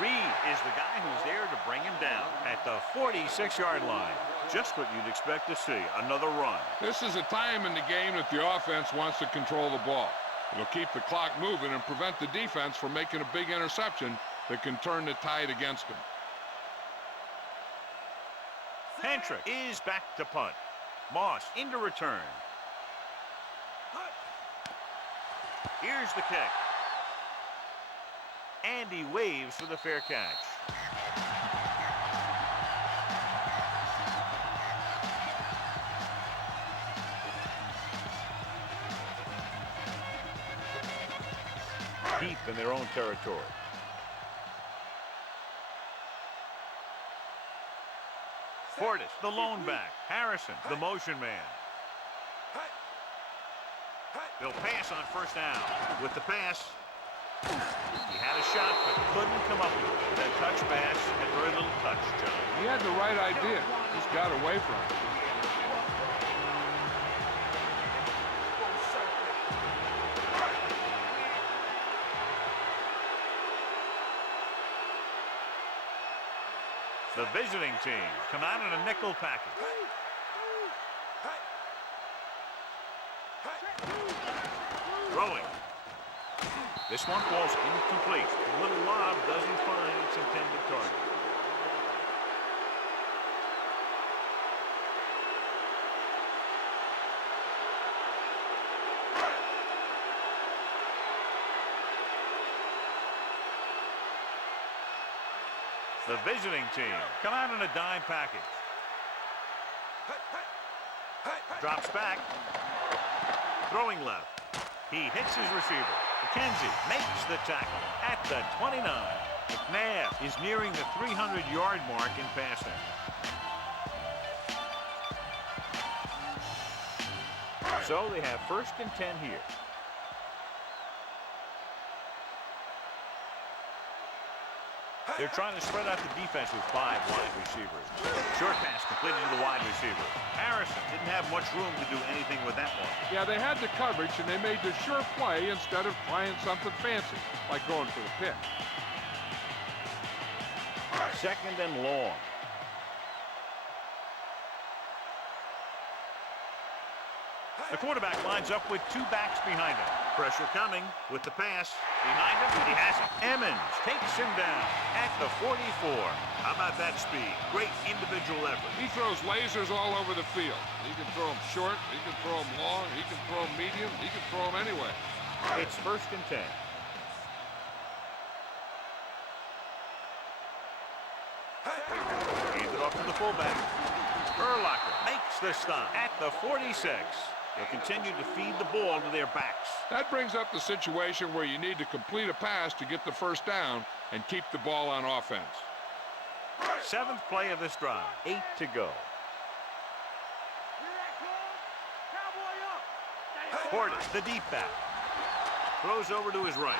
Reed is the guy who's there to bring him down at the 46-yard line. Just what you'd expect to see, another run. This is a time in the game that the offense wants to control the ball. It'll keep the clock moving and prevent the defense from making a big interception that can turn the tide against them. Pantrick is back to punt. Moss into return. Here's the kick. And he waves for the fair catch. Deep in their own territory. Portis, the lone back. Harrison, the motion man. They'll pass on 1st down. With the pass, he had a shot but couldn't come up with it. That touch pass had very little much, John. He had the right idea. Just got away from it. The visiting team come out in a nickel package. Throwing. This one falls incomplete. The little lob doesn't find its intended target. The visiting team come out in a dime package. Drops back. Throwing left. He hits his receiver. McKenzie makes the tackle at the 29. McNair is nearing the 300-yard mark in passing. So they have 1st and 10 here. They're trying to spread out the defense with 5 wide receivers. Short pass completed to the wide receiver. Harrison didn't have much room to do anything with that one. Yeah, they had the coverage, and they made the sure play instead of trying something fancy, like going for the pick. 2nd and long. The quarterback lines up with 2 backs behind him. Pressure coming with the pass. Behind him, he has it. Emmons takes him down at the 44. How about that speed? Great individual effort. He throws lasers all over the field. He can throw them short, he can throw them long, he can throw them medium, he can throw them anyway. It's 1st and 10. Hands it off to the fullback. Urlacher makes the stop at the 46. They'll continue to feed the ball to their backs. That brings up the situation where you need to complete a pass to get the 1st down and keep the ball on offense. 7th play of this drive. 8 to go. Horton, the deep back. Throws over to his right.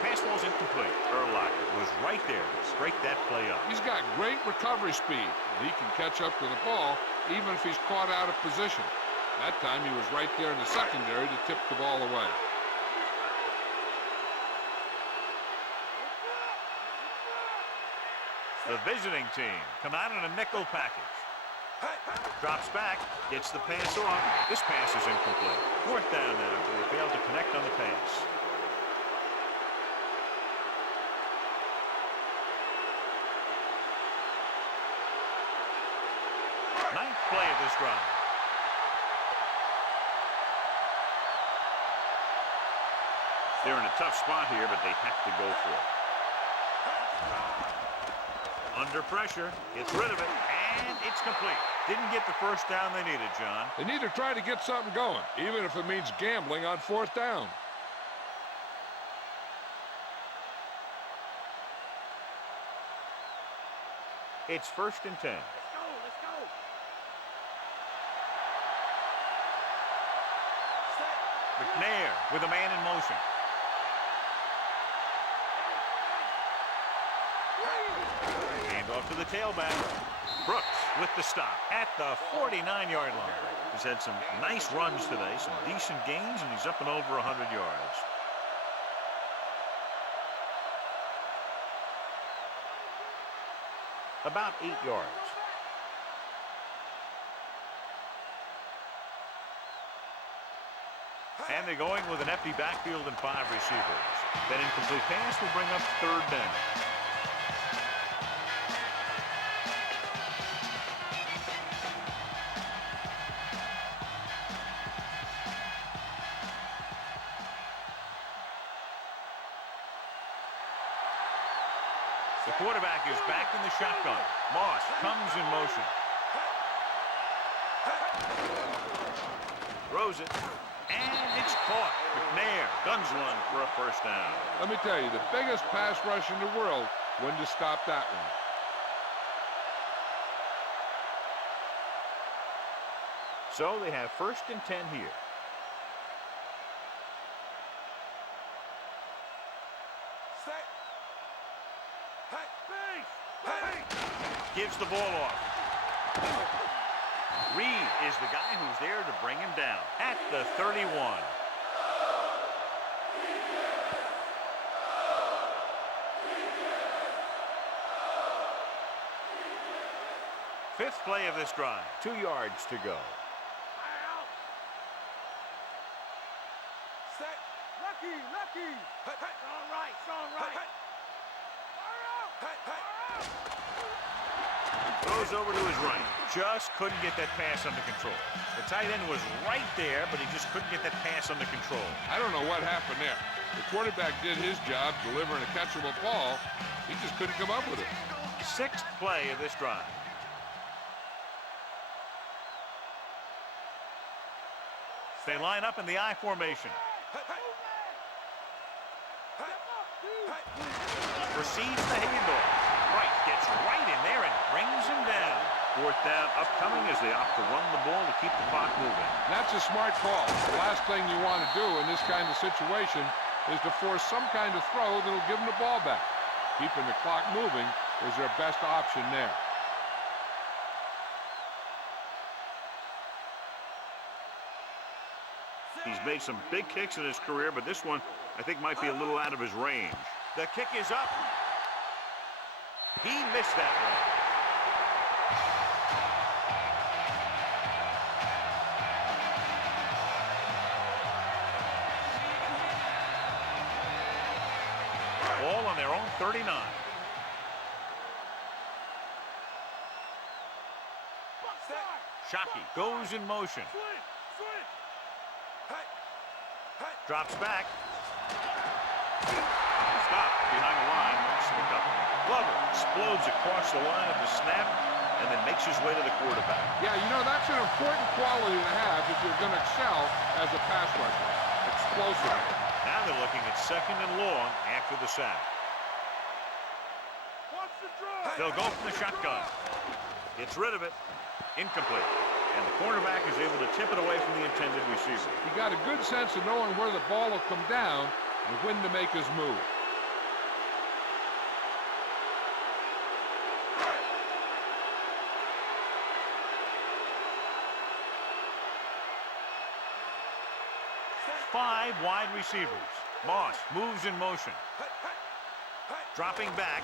Pass falls incomplete. Urlacher was right there to break that play up. He's got great recovery speed. He can catch up to the ball even if he's caught out of position. That time he was right there in the secondary to tip the ball away. The visiting team come out in a nickel package. Drops back, gets the pass off. This pass is incomplete. 4th down now after they failed to connect on the pass. 9th play of this drive. They're in a tough spot here, but they have to go for it. Under pressure, gets rid of it, and it's complete. Didn't get the 1st down they needed, John. They need to try to get something going, even if it means gambling on 4th down. It's 1st and 10. Let's go. McNair with a man in motion. Hand off to the tailback. Brooks with the stop at the 49-yard line. He's had some nice runs today, some decent gains, and he's up and over 100 yards. About 8 yards. And they're going with an empty backfield and 5 receivers. That incomplete pass will bring up 3rd down. The quarterback is back in the shotgun. Moss comes in motion. Throws it. And it's caught. McNair guns one for a 1st down. Let me tell you, the biggest pass rush in the world when to stop that one. So they have 1st and 10 here. Gives the ball off. Reed is the guy who's there to bring him down at the 31. Fifth play of this drive. 2 yards to go. Set. Lucky. Strong right. Throws over to his right. Just couldn't get that pass under control. The tight end was right there, but he just couldn't get that pass under control. I don't know what happened there. The quarterback did his job delivering a catchable ball. He just couldn't come up with it. Sixth play of this drive. They line up in the I formation. Proceeds the handoff. Wright gets right in there and brings him down. Fourth down upcoming as they opt to run the ball to keep the clock moving. That's a smart call. The last thing you want to do in this kind of situation is to force some kind of throw that'll give them the ball back. Keeping the clock moving is their best option there. He's made some big kicks in his career, but this one, I think, might be a little out of his range. The kick is up. He missed that one. Ball on their own 39. Shockey goes in motion. Drops back. Stop behind the line. Glover explodes across the line at the snap and then makes his way to the quarterback. Yeah, you know, that's an important quality to have if you're going to excel as a pass rusher. Explosive. Now they're looking at second and long after the sack. They'll go from the shotgun. Gets rid of it. Incomplete. And the cornerback is able to tip it away from the intended receiver. He got a good sense of knowing where the ball will come down and when to make his move. Five wide receivers. Moss moves in motion. Dropping back.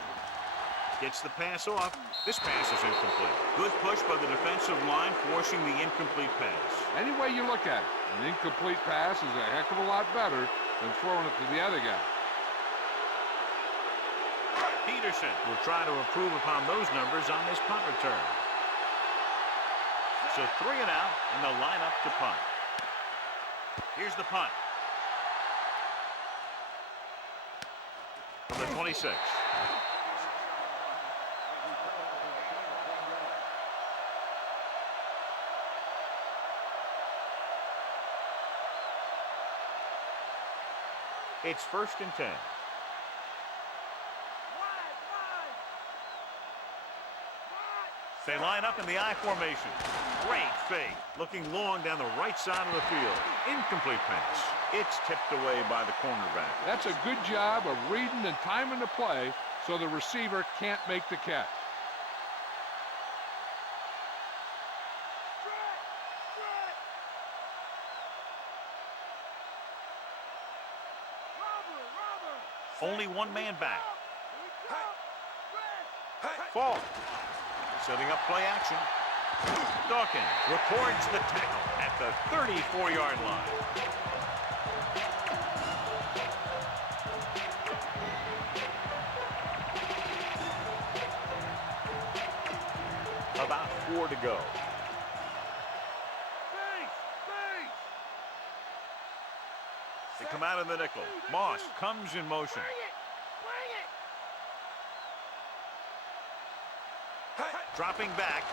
Gets the pass off. This pass is incomplete. Good push by the defensive line, forcing the incomplete pass. Any way you look at it, an incomplete pass is a heck of a lot better than throwing it to the other guy. Peterson will try to improve upon those numbers on this punt return. So 3 and out, and they'll line up to punt. Here's the punt. From the 26. It's 1st and 10. They line up in the I formation. Great fake. Looking long down the right side of the field. Incomplete pass. It's tipped away by the cornerback. That's a good job of reading and timing the play so the receiver can't make the catch. Only one man back. Fall. Setting up play action. Dawkins records the tackle at the 34-yard line. About 4 to go. They come out in the nickel. Moss comes in motion. Dropping back.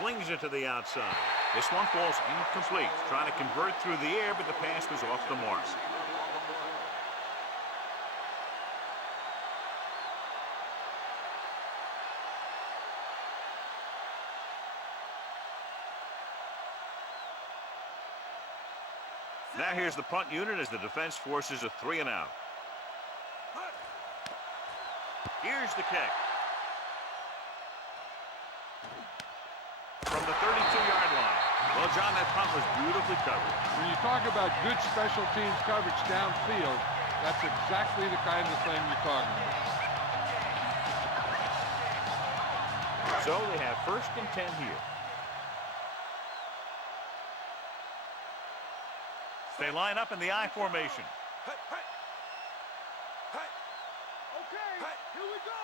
Flings it to the outside. This one falls incomplete. Trying to convert through the air, but the pass was off the mark. Now here's the punt unit as the defense forces a 3 and out. Here's the kick. from the 32-yard line. Well, John, that punt was beautifully covered. When you talk about good special teams coverage downfield, that's exactly the kind of thing you're talking about. So they have 1st and 10 here. They line up in the I formation. Okay, here we go.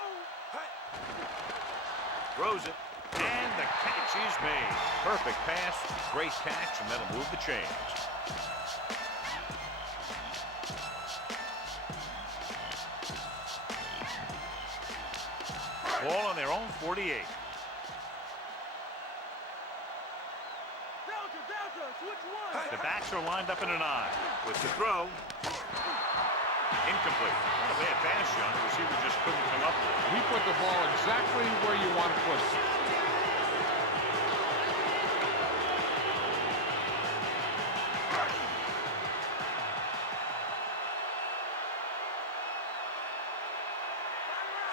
Throws it, and the catch is made. Perfect pass, great catch, and that'll move the chains. Ball on their own 48. Delta, switch one. The backs are lined up in an I. With the throw, incomplete. Not a bad pass, John. The receiver just couldn't come up with it. He put the ball exactly where you want to put it.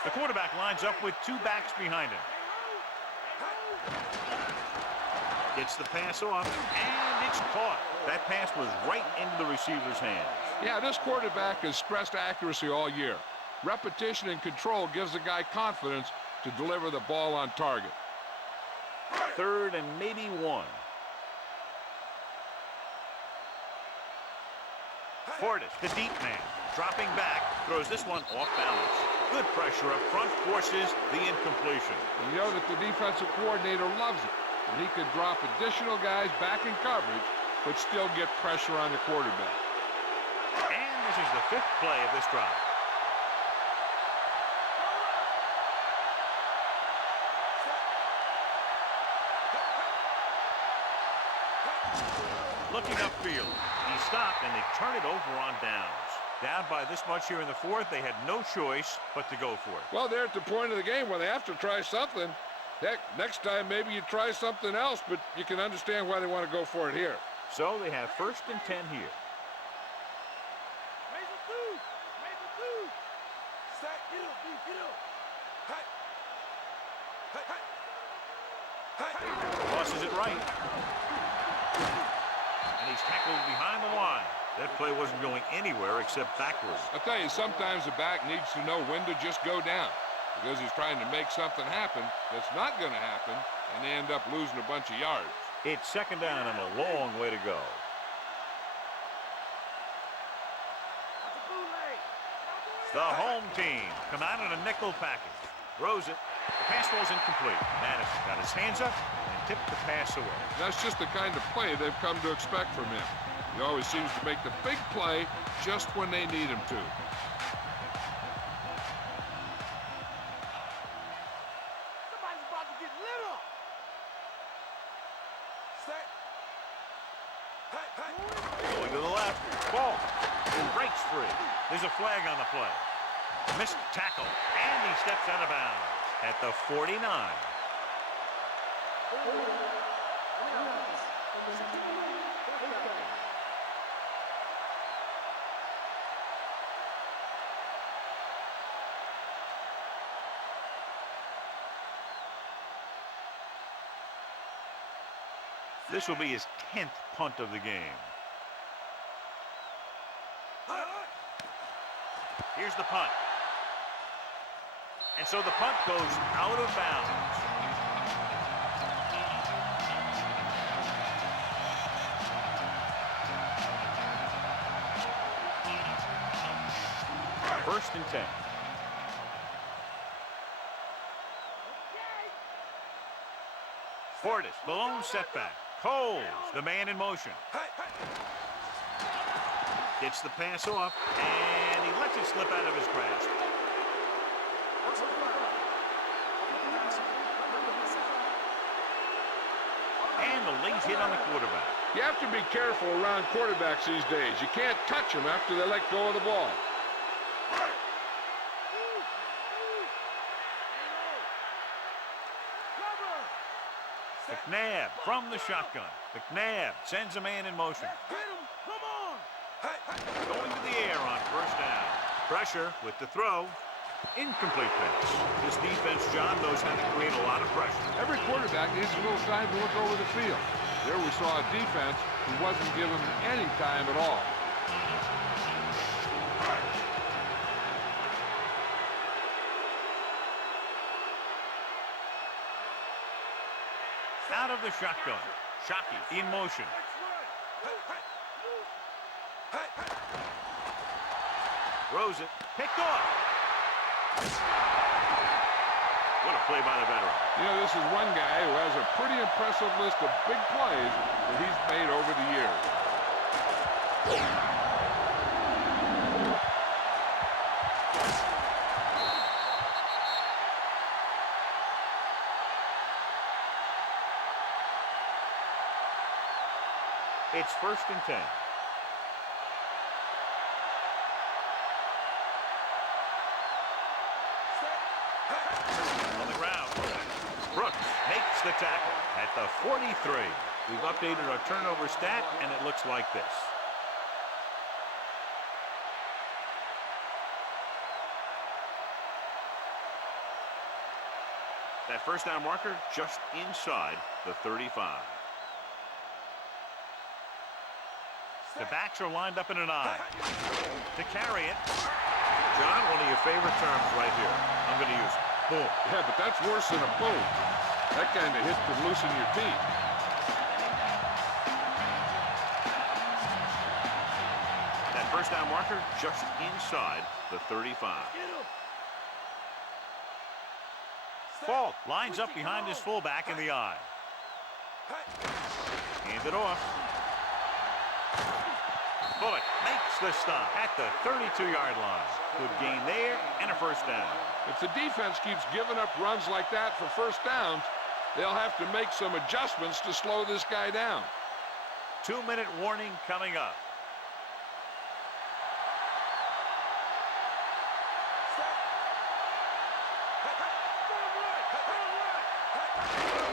The quarterback lines up with 2 backs behind him. Gets the pass off, and it's caught. That pass was right into the receiver's hands. Yeah, this quarterback has stressed accuracy all year. Repetition and control gives the guy confidence to deliver the ball on target. 3rd and maybe 1. Portis, the deep man, dropping back, throws this one off balance. Good pressure up front, forces the incompletion. You know that the defensive coordinator loves it. And he could drop additional guys back in coverage, but still get pressure on the quarterback. And this is the 5th play of this drive. Looking upfield. He stopped, and they turn it over on downs. Down by this much here in the 4th, they had no choice but to go for it. Well, they're at the point of the game where they have to try something. Heck, next time maybe you try something else, but you can understand why they want to go for it here. So they have 1st and 10 here. Tosses it right. And he's tackled behind the line. That play wasn't going anywhere except backwards. I'll tell you, sometimes the back needs to know when to just go down because he's trying to make something happen that's not going to happen, and they end up losing a bunch of yards. It's 2nd down and a long way to go. The home team come out in a nickel package. Throws it. The pass ball's incomplete. Madison got his hands up and tipped the pass away. That's just the kind of play they've come to expect from him. He always seems to make the big play just when they need him to. Somebody's about to get lit up. Going to the left. Ball. And breaks free. There's a flag on the play. Missed tackle. And he steps out of bounds at the 49. This will be his 10th punt of the game. Here's the punt. And so the punt goes out of bounds. First and 10. Portis, the lone setback. Coles, the man in motion. Gets the pass off, and he lets it slip out of his grasp. And the late hit on the quarterback. You have to be careful around quarterbacks these days. You can't touch them after they let go of the ball. McNabb from the shotgun. McNabb sends a man in motion. Going to the air on first down. Pressure with the throw. Incomplete pass. This defense defense, John, knows how to create a lot of pressure. Every quarterback needs a little time to look over the field. There we saw a defense who wasn't given any time at all. Out of the shotgun. Shockey in motion. Throws it. Picked off. What a play by the veteran. You know, this is one guy who has a pretty impressive list of big plays that he's made over the years. It's 1st and 10. On the ground. Brooks makes the tackle at the 43. We've updated our turnover stat, and it looks like this. That first down marker just inside the 35. The backs are lined up in an I. To carry it. John, one of your favorite terms right here. I'm going to use it. Boom. Yeah, but that's worse than a boom. That kind of hit could loosen your teeth. That first down marker just inside the 35. Falk lines up behind his fullback in the I. Hand it off. Bullock makes the stop at the 32-yard line. Good gain there and a first down. If the defense keeps giving up runs like that for first downs, they'll have to make some adjustments to slow this guy down. 2-minute warning coming up.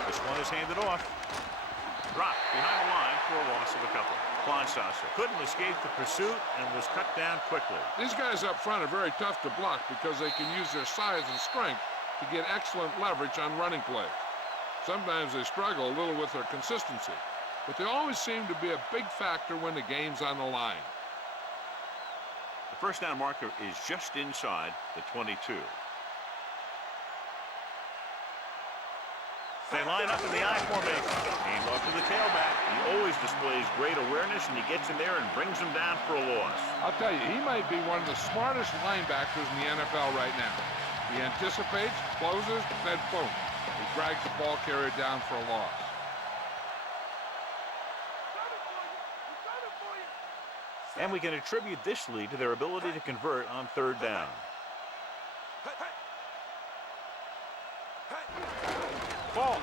This one is handed off. Dropped behind the line for a loss of a couple. Klonsasser couldn't escape the pursuit and was cut down quickly. These guys up front are very tough to block because they can use their size and strength to get excellent leverage on running plays. Sometimes they struggle a little with their consistency, but they always seem to be a big factor when the game's on the line. The first down marker is just inside the 22. They line up in the I formation. Hands off to the tailback. He always displays great awareness, and he gets in there and brings him down for a loss. I'll tell you, he might be one of the smartest linebackers in the NFL right now. He anticipates, closes, then boom. He drags the ball carrier down for a loss. And we can attribute this lead to their ability to convert on third down. Ball.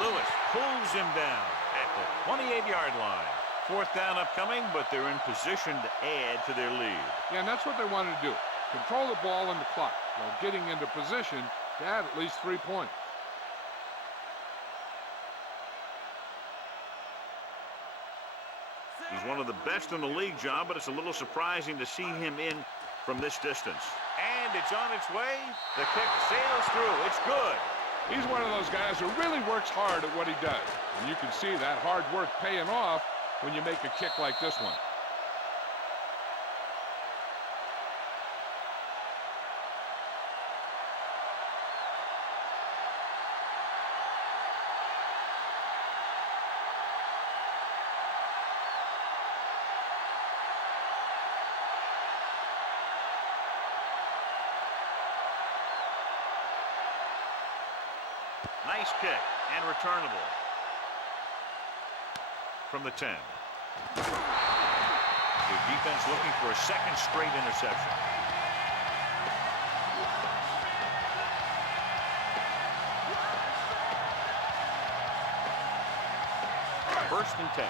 Lewis pulls him down at the 28-yard line. Fourth down upcoming, but they're in position to add to their lead. Yeah, and that's what they wanted to do. Control the ball and the clock while getting into position to add at least 3 points. He's one of the best in the league, John, but it's a little surprising to see him in from this distance. And it's on its way. The kick sails through. It's good. He's one of those guys who really works hard at what he does. And you can see that hard work paying off when you make a kick like this one. Nice kick and returnable from the 10. The defense looking for a second straight interception. First and 10.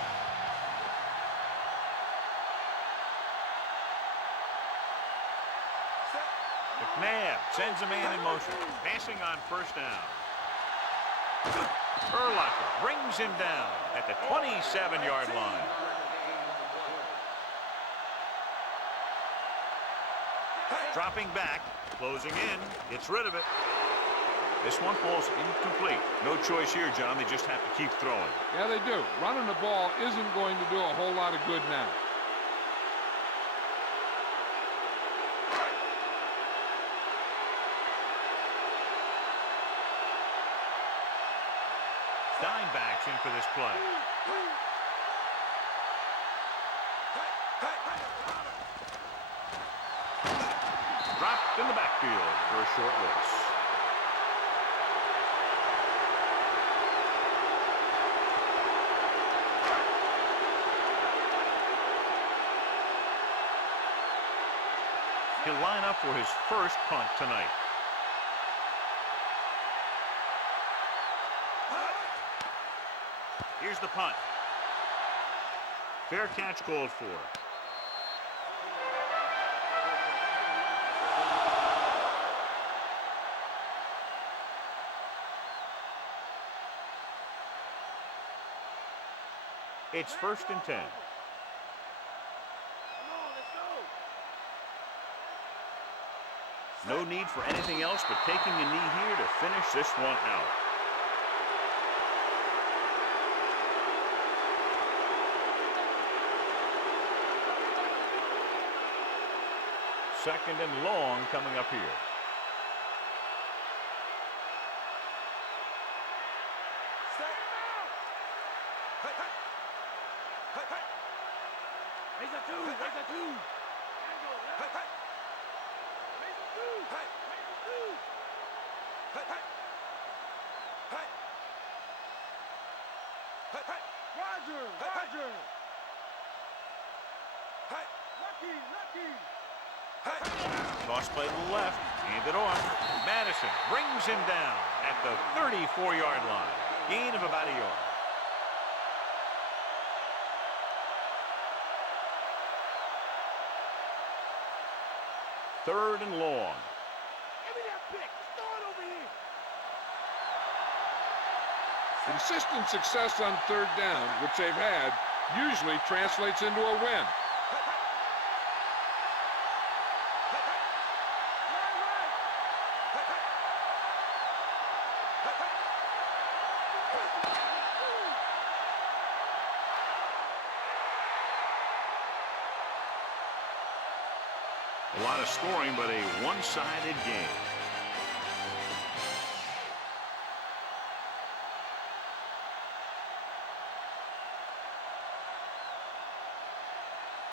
McNabb sends a man in motion. Passing on first down. Urlacher brings him down at the 27-yard line. Dropping back Closing in. Gets rid of it. This one falls incomplete. No choice here, John. They just have to keep throwing. Yeah, they do. Running the ball isn't going to do a whole lot of good now. Dimebacks in for this play. Dropped in the backfield for a short loss. He'll line up for his first punt tonight. Here's the punt. Fair catch called for. It's 1st and 10. No need for anything else but taking a knee here to finish this one out. Second and long coming up here. Toss play to the left, hand it off. Madison brings him down at the 34-yard line. Gain of about a yard. Third and long. Give me that pick. Start over here. Consistent success on third down, which they've had, usually translates into a win. A lot of scoring, but a one-sided game.